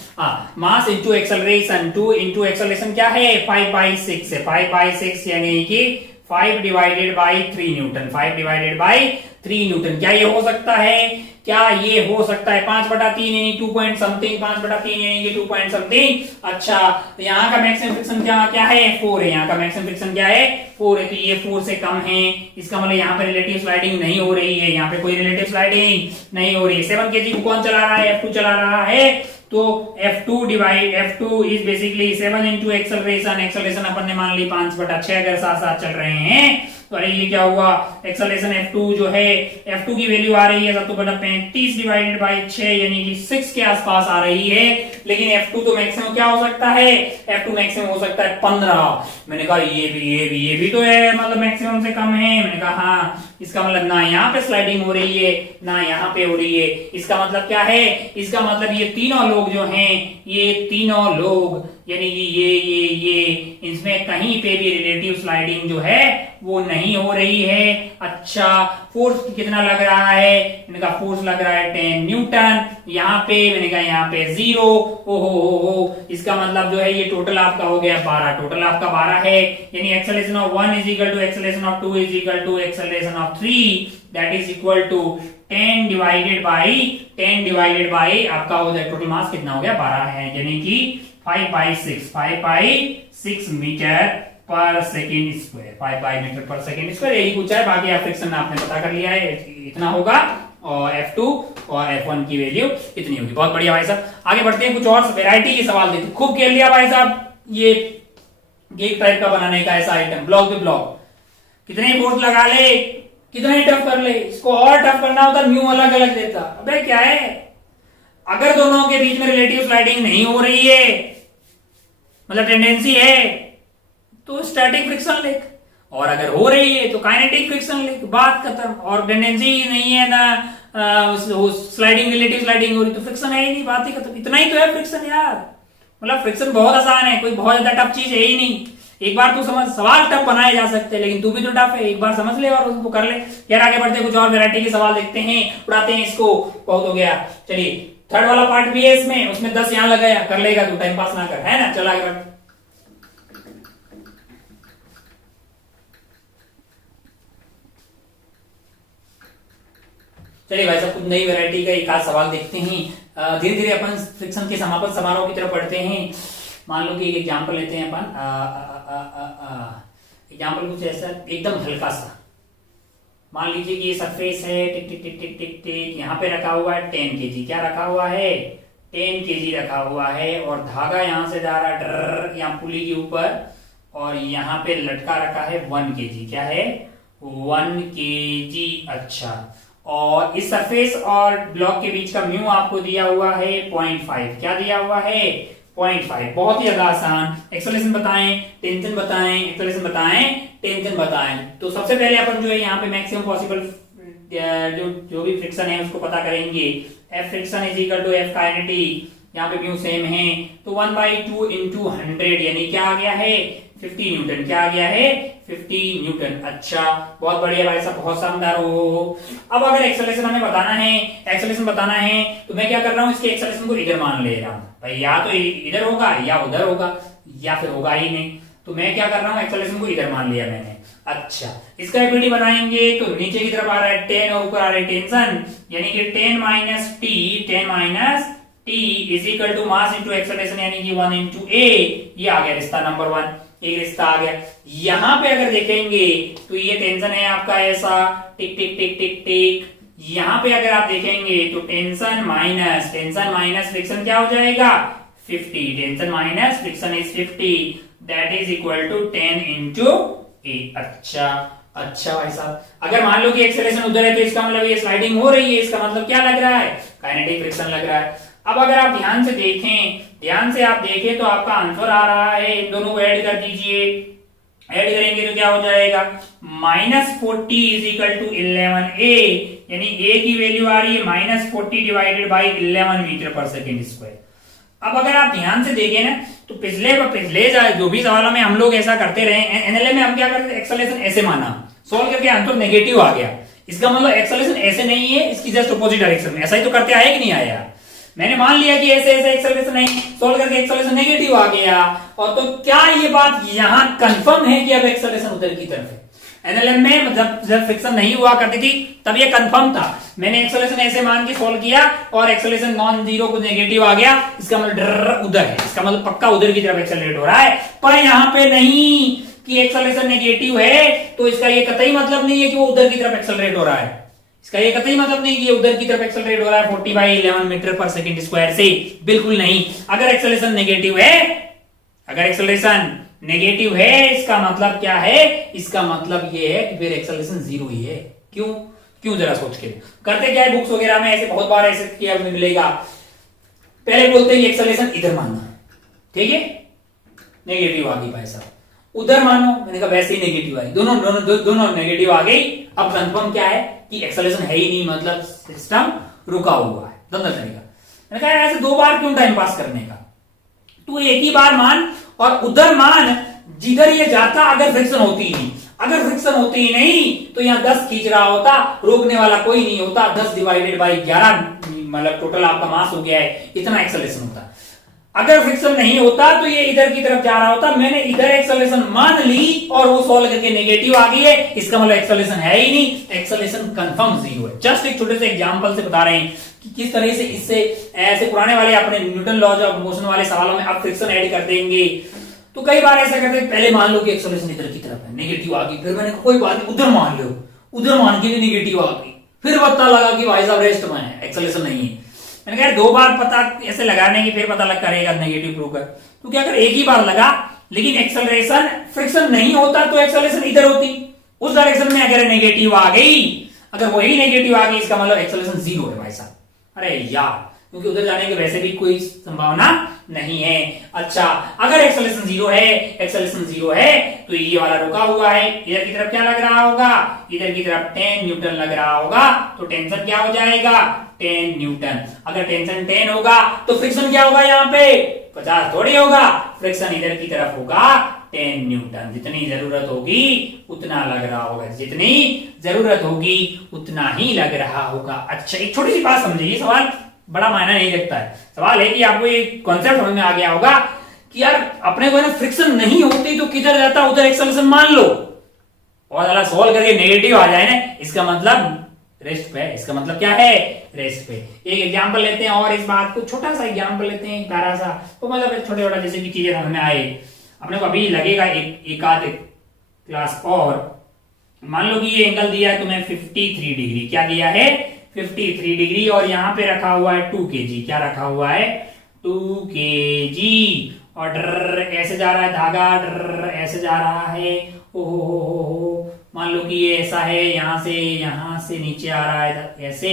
मास इंटू एक्सेलरेशन, 2 इंटू एक्सेलरेशन क्या है? 5/6 है। 5/6 यानी कि 5 divided by 3 Newton. 5 divided by 3 Newton. क्या ये हो सकता है? क्या ये हो सकता है? 5/3 यानी 2 पॉइंट समथिंग, 5/3 यानी कि 2 पॉइंट समथिंग। अच्छा तो यहाँ का मैक्सिमम फ्रिक्शन क्या है? 4 है। यहाँ का मैक्सिमम फ्रिक्शन क्या है? 4 है। तो ये 4 से कम है। इसका मतलब यहाँ पे रिलेटिव स्लाइडिंग नहीं हो रही है। यहाँ पे कोई रिलेटिव स्लाइडिंग नहीं हो रही है। 7 kg को कौन चला रहा है? F2 चला रहा है। तो F2 is basically 7 into acceleration. Acceleration अपन ने मान ली 5/6 अगर साथ साथ चल रहे हैं तो अरे ये क्या हुआ? एक्सेलरेशन F2 जो है, F2 की वैल्यू आ रही है 7/35 डिवाइडेड बाई 6 यानी कि 6 के आसपास आ रही है। लेकिन F2 तो मैक्सिमम क्या हो सकता है? F2 मैक्सिमम हो सकता है 15। मैंने कहा ये भी तो है, मतलब मैक्सिमम से कम है। मैंने कहा हाँ, इसका मतलब ना यहाँ पे स्लाइडिंग हो रही है ना यहाँ पे हो रही है। इसका मतलब क्या है? इसका मतलब ये तीनों लोग जो हैं, ये तीनों लोग यानी कि ये इसमें कहीं पे भी रिलेटिव स्लाइडिंग जो है वो नहीं हो रही है। अच्छा फोर्स कितना लग रहा है? मैंने कहा फोर्स लग रहा है 10 न्यूटन। यहाँ पे मैंने कहा यहाँ पे 0। ओहो इसका मतलब जो है ये टोटल आपका हो गया 12। टोटल आपका 12 है। यानी acceleration of 1 is equal to acceleration of 2 is equal to acceleration of 3 that is equal to 10 divided by आपका हो जाए टोटल मास कितना हो गया? 12 है। यानी कि 5/6 मीटर पर सेकेंड स्क्वायर। 5 मीटर पर सेकेंड स्क्वायर यही पूछा है। बाकी आप फ्रिक्शन आपने पता कर लिया है, इतना होगा। और F2 और F1 की वैल्यू इतनी होगी। बहुत बढ़िया भाई साहब, आगे बढ़ते हैं। कुछ और वैरायटी के सवाल देते, खूब खेल लिया भाई साहब। ये एक टाइप का बनाने का ऐसा आइटम, ब्लॉक पे ब्लॉक, कितने फोर्स लगा ले, कितना ही टफ कर ले। इसको और टफ करना होता म्यू अलग अलग देता। अबे क्या है, अगर दोनों के बीच में रिलेटिव स्लाइडिंग नहीं हो रही है, मतलब टेंडेंसी है, तो स्टैटिक फ्रिक्शन लिख, और अगर हो रही है तो काइनेटिक फ्रिक्शन लिख, बात खत्म। और टेंडेंसी नहीं है ना स्लाइडिंग रिलेटिव स्लाइडिंग हो रही तो फ्रिक्शन है ही नहीं, बात ही खत्म। इतना ही तो है फ्रिक्शन यार। मतलब फ्रिक्शन बहुत आसान है, कोई बहुत ज्यादा टफ चीज है ही नहीं। एक बार तू समझ, सवाल टफ बनाए जा सकते हैं लेकिन तू भी तो टफ है, एक बार समझ ले और उसको कर ले। यार आगे बढ़ते कुछ और वैरायटी के सवाल देखते हैं, उड़ाते हैं इसको, बहुत हो गया। चलिए थर्ड वाला पार्ट भी है इसमें, उसमें 10 यहां लगाया, कर लेगा तू, टाइम पास ना कर, है ना। चल आगे बढ़। चलिए भाई साहब कुछ नई वैरायटी का एक आध सवाल देखते हैं। धीरे धीरे अपन फ्रिक्शन के समापन समारोह की तरफ बढ़ते हैं। मान लो कि एक एग्जाम्पल लेते हैं अपन, एग्जाम्पल कुछ ऐसा एकदम हल्का सा। मान लीजिए कि ये सरफेस है, टिक टिक टिक टिक टिक टिक, यहाँ पे रखा हुआ है 10 kg, क्या रखा हुआ है 10 kg रखा हुआ है, और धागा यहां से जा रहा है ड्र यहाँ पुली के ऊपर, और यहाँ पे लटका रखा है 1 kg, क्या है 1 kg। अच्छा, और इस सरफेस और ब्लॉक के बीच का म्यू आपको दिया हुआ है 0.5, क्या दिया हुआ है 0.5। बहुत ही ज्यादा आसान। एक्सेलरेशन बताएं, टेंशन बताएं, एक्सेलरेशन बताएं, टेंशन बताएं। तो सबसे पहले अपन जो है यहाँ पे मैक्सिमम पॉसिबल जो भी फ्रिक्शन है उसको पता करेंगे। F friction is equal to F kinetic, यहाँ पे म्यू सेम है, तो 1/2 इंटू 100 यानी क्या आ गया है 50 न्यूटन, क्या आ गया है 50 न्यूटन। अच्छा, बहुत बढ़िया भाई साहब, बहुत शानदार हो। अब अगर एक्सेलरेशन हमें बताना है, एक्सेलरेशन बताना है, तो मैं क्या कर रहा हूँ, इसके एक्सेलरेशन को इधर मान ले रहा हूँ भाई, या तो इधर होगा या उधर होगा या फिर होगा ही नहीं। तो मैं क्या कर रहा हूँ, एक्सेलरेशन को इधर मान लिया मैंने। अच्छा, इसका एबिलिटी बनाएंगे तो नीचे की तरफ आ रहा है 10 और ऊपर आ रहा है टेंशन, यानी कि 10 minus T is equal to mass into acceleration, यानी कि 1 इंटू ए। ये आ गया रिश्ता नंबर 1, एक रिश्ता आ गया। यहां पे अगर देखेंगे तो ये टेंशन है आपका ऐसा टिक टिक टिक टिक टिक, यहां पे अगर आप देखेंगे तो टेंशन माइनस फ्रिक्शन क्या हो जाएगा 50, tension minus friction is 50, that is equal to 10 into a. अच्छा भाई साहब, अगर मान लो कि एक्सेलरेशन उधर है तो इसका मतलब ये स्लाइडिंग हो रही है, इसका मतलब क्या लग रहा है काइनेटिक फ्रिक्शन लग रहा है। अब अगर आप ध्यान से देखें तो आपका आंसर आ रहा है, इन दोनों को ऐड कर दीजिए, ऐड करेंगे तो क्या हो जाएगा -40 इज इक्वल टू 11a, यानी a की वैल्यू आ रही है -40 डिवाइडेड बाई 11 मीटर पर सेकेंड स्क्वायर। अब अगर आप ध्यान से देखें ना तो पिछले जो भी सवालों में हम लोग ऐसा करते रहे, एनएलए में हम क्या करते थे, एक्सेलरेशन ऐसे माना, सोल्व करके आंसर नेगेटिव आ गया, इसका मतलब एक्सेलरेशन ऐसे नहीं है, इसकी जस्ट अपोजिट डायरेक्शन में। ऐसा ही तो करते आए कि नहीं आया, मैंने मान लिया कि ऐसे ऐसे एक्सेलरेशन नहीं, सोल्व करके एक्सेलरेशन नेगेटिव आ गया, और तो क्या ये बात यहां कंफर्म है कि अब एक्सेलरेशन उधर की तरफ है। एनएलएम में जब फ्रिक्शन नहीं हुआ करती थी तब ये कंफर्म था, मैंने एक्सेलरेशन ऐसे मान के सोल्व किया और एक्सेलरेशन नॉन जीरो को नेगेटिव आ गया, इसका मतलब उधर है, इसका मतलब पक्का उधर की तरफ एक्सेलरेट हो रहा है। पर यहाँ पे नहीं कि एक्सेलरेशन नेगेटिव है तो इसका ये कतई मतलब नहीं है कि वो उधर की तरफ एक्सेलरेट हो रहा है, इसका ये कतई मतलब नहीं कि ये उधर की तरफ एक्सेलरेट हो रहा है 40/11 मीटर पर सेकंड स्क्वायर से, बिल्कुल नहीं। अगर एक्सेलरेशन नेगेटिव है इसका मतलब क्या है, इसका मतलब ये है कि फिर एक्सेलरेशन जीरो ही है। क्यों जरा सोच के करते क्या है, बुक्स वगैरह में ऐसे बहुत बार ऐसे किया मिलेगा, पहले बोलते हैं एक्सेलरेशन इधर मानना, ठीक है, नेगेटिव आ गई भाई साहब, उधर मानो, मैंने कहा वैसे ही नेगेटिव आई, दोनों नेगेटिव आ गई। अब कंफर्म क्या है कि एक्सेलरेशन है ही नहीं, मतलब सिस्टम रुका हुआ है, दोनों तरीका। मैंने कहा ऐसे दो बार क्यों टाइम पास करने का, तू एक ही बार मान और उधर मान जिधर ये जाता, अगर फ्रिक्शन होती ही नहीं, अगर फ्रिक्शन होती ही नहीं तो यहां 10 खींच रहा होता, रोकने वाला कोई नहीं होता, 10 डिवाइडेड बाई 11 मतलब टोटल आपका मास हो गया है, इतना एक्सेलरेशन होता। अगर फ्रिक्शन नहीं होता तो ये इधर की तरफ जा रहा होता, मैंने इधर एक्सेलरेशन मान ली और वो सॉल्व करके नेगेटिव आ गई है, इसका मतलब एक्सेलरेशन है ही नहीं, एक्सेलरेशन कंफर्म जीरो है। जस्ट एक छोटे से एग्जांपल से बता रहे हैं कि किस तरह से इससे ऐसे पुराने वाले अपने न्यूटन लॉज ऑफ मोशन वाले सवालों में अब फ्रिक्शन ऐड कर देंगे। तो कई बार ऐसा करते हैं, पहले मान लो कि एक्सेलरेशन इधर की तरफ है, नेगेटिव आ गई, फिर मैंने कोई बात नहीं उधर मान लो, उधर मान के भी नेगेटिव आ गई, फिर पता लगा कि भाई साहब रेस्ट में है, एक्सेलरेशन नहीं है। मैंने कहा दो बार पता ऐसे लगाने की फिर पता लग करेगा नेगेटिव प्रूव कर, तो क्या कर एक ही बार लगा, लेकिन एक्सेलरेशन फ्रिक्शन नहीं होता तो एक्सेलरेशन इधर होती, उस डायरेक्शन में अगर नेगेटिव आ गई, अगर वही नेगेटिव आ गई इसका मतलब एक्सेलरेशन जीरो है भाई साहब। अरे यार, क्योंकि उधर जाने की वैसे भी कोई संभावना नहीं है। अच्छा, अगर एक्सेलरेशन जीरो है तो ये वाला रुका हुआ है, इधर की तरफ क्या लग रहा होगा, इधर की तरफ 10 न्यूटन लग रहा होगा, तो टेंशन क्या हो जाएगा 10 न्यूटन। अगर टेंशन 10 होगा तो फ्रिक्शन क्या होगा, यहाँ पे 50 थोड़ी होगा, फ्रिक्शन इधर की तरफ होगा 10 न्यूटन। जितनी जरूरत होगी उतना लग रहा होगा, जितनी जरूरत होगी उतना ही लग रहा होगा। अच्छा, एक छोटी सी बात समझिए, सवाल बड़ा मायना नहीं रखता है। सवाल है कि आपको ये कॉन्सेप्ट समझ में आ गया होगा कि यार अपने को ना फ्रिक्शन नहीं होती तो किधर जाता उधर एक्सेलरेशन मान लो, और अगर सॉल्व करके नेगेटिव आ जाए ना, इसका मतलब रेस्ट पे। इसका मतलब क्या है? रेस्ट पे। एक एग्जांपल लेते हैं और इस बात को, छोटा सा एग्जांपल लेते हैं, प्यारा सा, तो मतलब छोटे छोटा जैसे कि चीजें समझ में आए। अपने को अभी लगेगा एक आध क्लास और, मान लो कि ये एंगल दिया है तुम्हें 53 डिग्री। क्या दिया है? 53 डिग्री, और यहाँ पे रखा हुआ है 2 kg। क्या रखा हुआ है? 2 kg। और डर ऐसे जा रहा है धागा, डर ऐसे जा रहा है। ओहो, मान लो कि ये ऐसा है, यहां से नीचे आ रहा है ऐसे,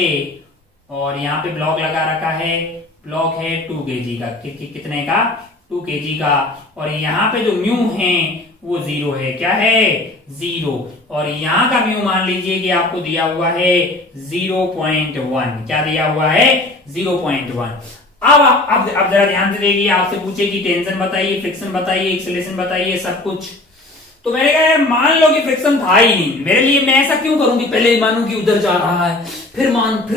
और यहाँ पे ब्लॉक लगा रखा है। ब्लॉक है 2 kg का, कितने का? 2 kg का। और यहाँ पे जो म्यू है वो 0 है। क्या है? 0। और यहाँ का म्यू मान लीजिए कि आपको दिया हुआ है 0.1। क्या दिया हुआ है? 0.1। अब जरा ध्यान से देखिए, आपसे पूछे कि टेंशन बताइए, फ्रिक्शन बताइए, एक्सेलरेशन बताइए, सब कुछ। तो मैंने कहा यार मान लो कि फ्रिक्शन था ही नहीं, मेरे लिए मैं ऐसा क्यों करूं कि पहले मानूं कि उधर जा रहा है, फिर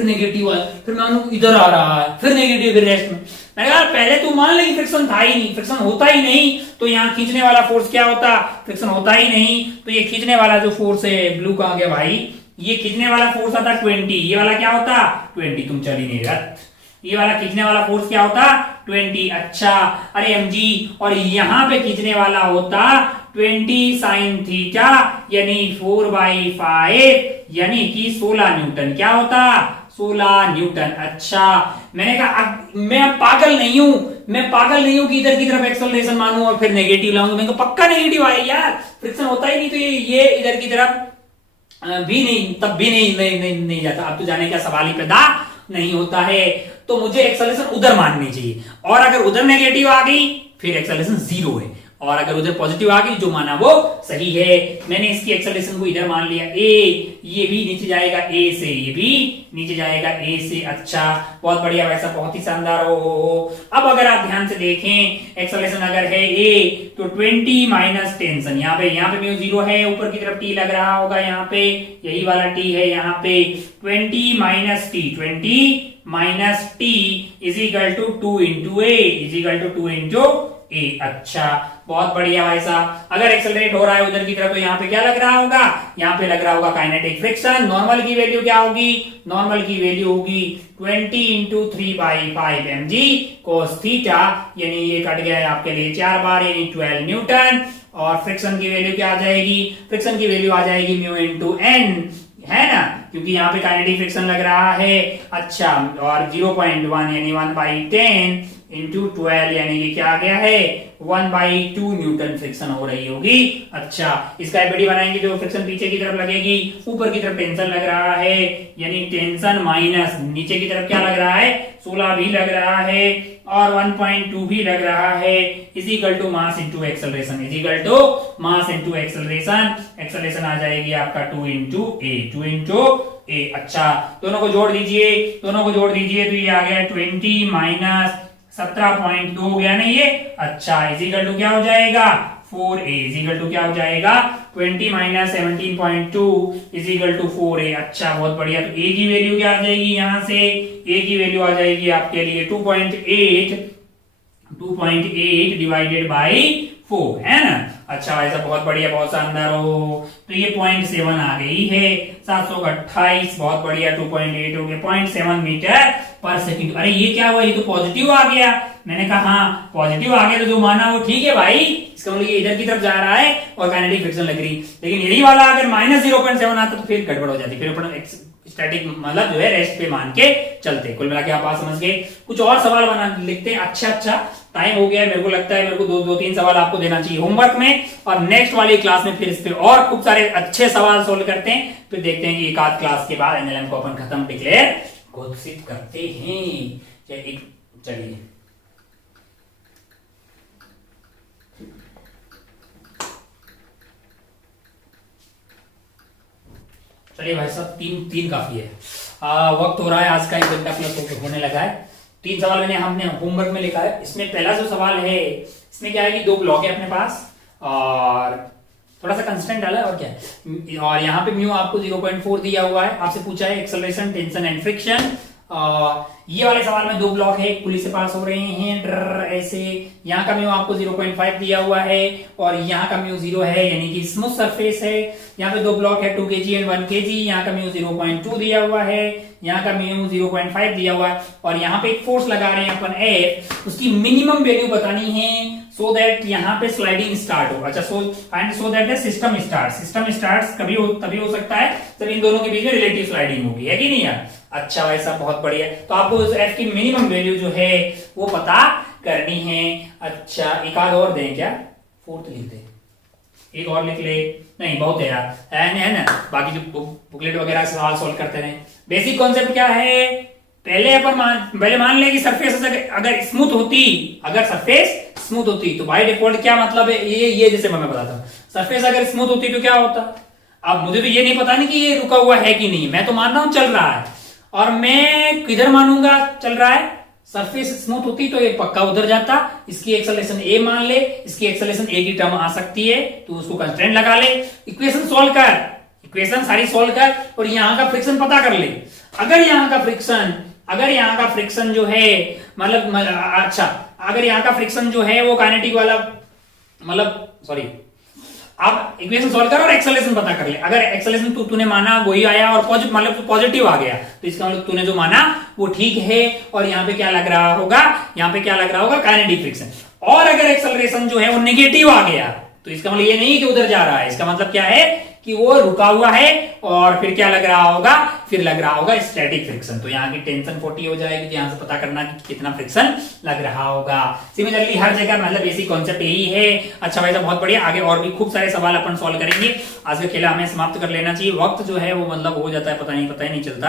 नेगेटिव है, फिर मानूं इधर आ रहा है, फिर नेगेटिव, फिर रेस्ट में। मैंने कहा पहले तू मान ले कि फ्रिक्शन था ही नहीं। फ्रिक्शन होता ही नहीं तो यहाँ खींचने वाला फोर्स क्या होता? फ्रिक्शन होता ही नहीं तो ये खींचने वाला जो फोर्स है, ब्लू कहां गया भाई, ये खींचने वाला फोर्स आता 20। ये वाला क्या होता? 20। तुम चल ही नहीं रहा। ये वाला खींचने वाला फोर्स क्या होता? 20। अच्छा, अरे mg, और यहाँ पे खींचने वाला होता 20 साइन थीटा, यानी 4/5, यानी कि 16 न्यूटन। क्या होता? 16 न्यूटन। अच्छा, मैंने कहा मैं पागल नहीं हूं कि इधर की तरफ एक्सेलरेशन मानूं और फिर नेगेटिव लाऊं। मैंने कहा पक्का नेगेटिव आए यार, फ्रिक्शन होता ही नहीं तो ये इधर की तरफ भी नहीं, तब भी नहीं जाता। अब तो जाने का सवाल ही पैदा नहीं होता है। तो मुझे एक्सेलरेशन उधर माननी चाहिए, और अगर उधर नेगेटिव आ गई फिर एक्सेलरेशन 0 है, और अगर उधर पॉजिटिव आ गई जो माना वो सही है। मैंने इसकी एक्सेलरेशन को इधर मान लिया a, ये भी नीचे जाएगा a से, ये भी नीचे जाएगा a से। अच्छा, बहुत बढ़िया वैसा, बहुत ही शानदार। हो अब अगर आप ध्यान से देखें, एक्सेलरेशन अगर है a तो 20 माइनस टेंशन, यहाँ पे म्यू 0 है, ऊपर की तरफ t लग रहा होगा, यहाँ पे यही वाला t है, यहाँ पे 20 minus t, 20 minus t is equal to 2 into a, is equal to 2 into a. अच्छा, बहुत बढ़िया भाई साहब। अगर एक्सेलरेट हो रहा है उधर की तरफ तो यहाँ पे क्या लग रहा होगा? यहाँ पे लग रहा होगा काइनेटिक फ्रिक्शन। नॉर्मल की वैल्यू क्या होगी? नॉर्मल की वैल्यू होगी 20 इंटू 3/5 mg cos थीटा, यानी ये कट गया है आपके लिए 4 बार, यानी 12 न्यूटन। और फ्रिक्शन की वैल्यू क्या आ जाएगी? फ्रिक्शन की वैल्यू आ जाएगी म्यू इंटू एन, है ना, क्योंकि यहाँ पे काइनेटिक फ्रिक्शन लग रहा है। अच्छा, और 0.1 यानी 1/10 इंटू 12, यानी कि क्या आ गया है? 1/2 न्यूटन फ्रिक्शन हो रही होगी। अच्छा, इसका एफडी बनाएंगे तो फ्रिक्शन पीछे की तरफ लगेगी, ऊपर की तरफ टेंशन लग रहा है, यानी टेंशन माइनस नीचे की तरफ क्या लग रहा है? 16 भी लग रहा है, और 1.2 भी लग रहा है, is equal to mass into acceleration, is equal to mass into acceleration. Acceleration आ जाएगी आपका 2 इंटू ए, 2 इंटू ए। अच्छा, दोनों को जोड़ दीजिए तो ये आ गया 20 माइनस 17.2 हो गया ना ये। अच्छा, इज इक्वल टू क्या हो जाएगा? 4a, इज इक्वल टू क्या हो जाएगा? 20 minus 17.2 is equal to 4a। अच्छा, बहुत बढ़िया। तो a की वैल्यू क्या आ जाएगी? यहाँ से a की वैल्यू आ जाएगी आपके लिए 2.8 डिवाइडेड बाई 4, है ना। अच्छा, ऐसा बहुत बढ़िया, बहुत शानदार। हो तो ये 0.7 आ गई है, 728, बहुत बढ़िया। 2.8 हो गया, 0.7 मीटर पर सेकंड। अरे ये क्या हुआ? ये तो पॉजिटिव आ गया। मैंने कहा हाँ पॉजिटिव आ गया तो जो माना वो ठीक है भाई, इसका मतलब ये इधर की तरफ जा रहा है और काइनेटिक फ्रिक्शन लग रही। लेकिन यही वाला अगर माइनस 0.7 आता तो फिर गड़बड़ हो जाती, फिर अपन स्टैटिक मतलब जो है रेस्ट पे मान के चलते। कुल मिला के आप बात समझ गए। कुछ और सवाल बना लिखते हैं। अच्छा, टाइम हो गया है, मेरे को लगता है मेरे को दो तीन सवाल आपको देना चाहिए होमवर्क में, और नेक्स्ट वाली क्लास में फिर इस पे और खूब सारे अच्छे सवाल सोल्व करते हैं। फिर देखते हैं कि एक आध क्लास के बाद एनएलएम को अपन खत्म डिक्लेयर घोषित करते हैं। चलिए चलिए भाई साहब, तीन काफी है। वक्त हो रहा है आज का, 1 घंटा प्लस होने लगा है। 3 सवाल हमने होमवर्क में लिखा है। इसमें पहला जो सवाल है, इसमें क्या है कि 2 ब्लॉक है अपने पास, और थोड़ा सा कंस्टेंट डाला और क्या है, और यहाँ पे म्यू आपको 0.4 दिया हुआ है। आपसे पूछा है एक्सेलरेशन, टेंशन एंड फ्रिक्शन। ये वाले सवाल में 2 ब्लॉक है, एक पुली से पास हो रहे हैं ऐसे। यहाँ का म्यू आपको 0.5 दिया हुआ है और यहाँ का म्यू 0 है, यानी कि स्मूथ सरफेस है। यहाँ पे 2 ब्लॉक है, 2 kg एंड 1 kg। यहाँ का म्यू 0.2 दिया हुआ है, यहाँ का म्यू 0.5 दिया हुआ है, और यहाँ पे एक फोर्स लगा रहे हैं अपन F, उसकी मिनिमम वैल्यू बतानी है सो दैट यहाँ पे स्लाइडिंग स्टार्ट हो। अच्छा, सो दैट सिस्टम स्टार्ट तभी हो सकता है जब इन दोनों के बीच में रिलेटिव स्लाइडिंग होगी, है कि नहीं यार। अच्छा भाई साहब, बहुत बढ़िया। तो आपको उस एफ की मिनिमम वैल्यू जो है वो पता करनी है। अच्छा, एक आध और दें क्या, 4th लिख दे, एक और लिख ले, नहीं बहुत है यार, है ना। बाकी जो बुकलेट वगैरह सवाल सॉल्व करते रहे। बेसिक कॉन्सेप्ट क्या है, पहले मान ले कि सरफेस अगर सरफेस स्मूथ होती तो बाय डिफॉल्ट क्या मतलब है, ये जैसे मैं बताता हूँ, सरफेस अगर स्मूथ होती तो क्या होता। अब मुझे तो ये नहीं पता नहीं कि ये रुका हुआ है कि नहीं, मैं तो मान रहा हूं चल रहा है, और मैं किधर मानूंगा चल रहा है। सरफेस स्मूथ होती तो ये पक्का उधर जाता। इसकी एक्सेलरेशन ए मान ले, इसकी एक्सेलरेशन ए की टर्म आ सकती है, तो उसको कंस्ट्रेंट लगा ले, इक्वेशन सॉल्व कर, इक्वेशन सारी सॉल्व कर, और यहां का फ्रिक्शन पता कर ले। अगर यहाँ का फ्रिक्शन जो है मतलब अच्छा, अगर यहाँ का फ्रिक्शन जो है वो काइनेटिक वाला आप इक्वेशन सॉल्व कर और एक्सेलरेशन पता कर ले। अगर एक्सेलरेशन तूने माना वही आया और पॉजिटिव आ गया, तो इसका मतलब तूने जो माना वो ठीक है। और यहाँ पे क्या लग रहा होगा, काइनेटिक फ्रिक्शन। और अगर एक्सेलरेशन जो है वो नेगेटिव आ गया, तो इसका मतलब ये नहीं कि उधर जा रहा है, इसका मतलब क्या है कि वो रुका हुआ है, और फिर क्या लग रहा होगा, स्टैटिक फ्रिक्शन। तो यहाँ की टेंशन 40 हो जाएगी, तो यहाँ से पता करना कि कितना फ्रिक्शन लग रहा होगा। सिमिलरली हर जगह मतलब बेसिक कॉन्सेप्ट यही है। अच्छा भाई साहब, बहुत बढ़िया। आगे और भी खूब सारे सवाल अपन सॉल्व करेंगे। आज का खेला हमें समाप्त कर लेना चाहिए, वक्त जो है वो मतलब हो जाता है, पता ही नहीं चलता।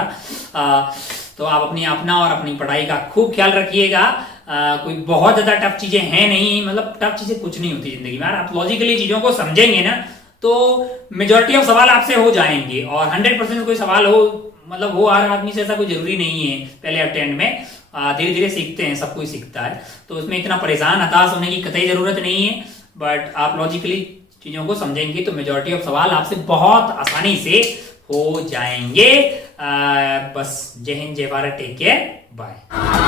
तो आप अपना और अपनी पढ़ाई का खूब ख्याल रखिएगा। कोई बहुत ज्यादा टफ चीजें हैं नहीं, मतलब टफ चीजें कुछ नहीं होती जिंदगी में। आप लॉजिकली चीजों को समझेंगे ना, तो मेजॉरिटी ऑफ सवाल आपसे हो जाएंगे। और 100% कोई सवाल हो हर आदमी से, ऐसा कोई जरूरी नहीं है पहले अटेम्प्ट में। धीरे धीरे सीखते हैं, सब कोई सीखता है, तो उसमें इतना परेशान हताश होने की कतई जरूरत नहीं है। बट आप लॉजिकली चीजों को समझेंगे तो मेजॉरिटी ऑफ सवाल आपसे बहुत आसानी से हो जाएंगे। बस जय हिंद, जय भारत, टेक केयर, बाय।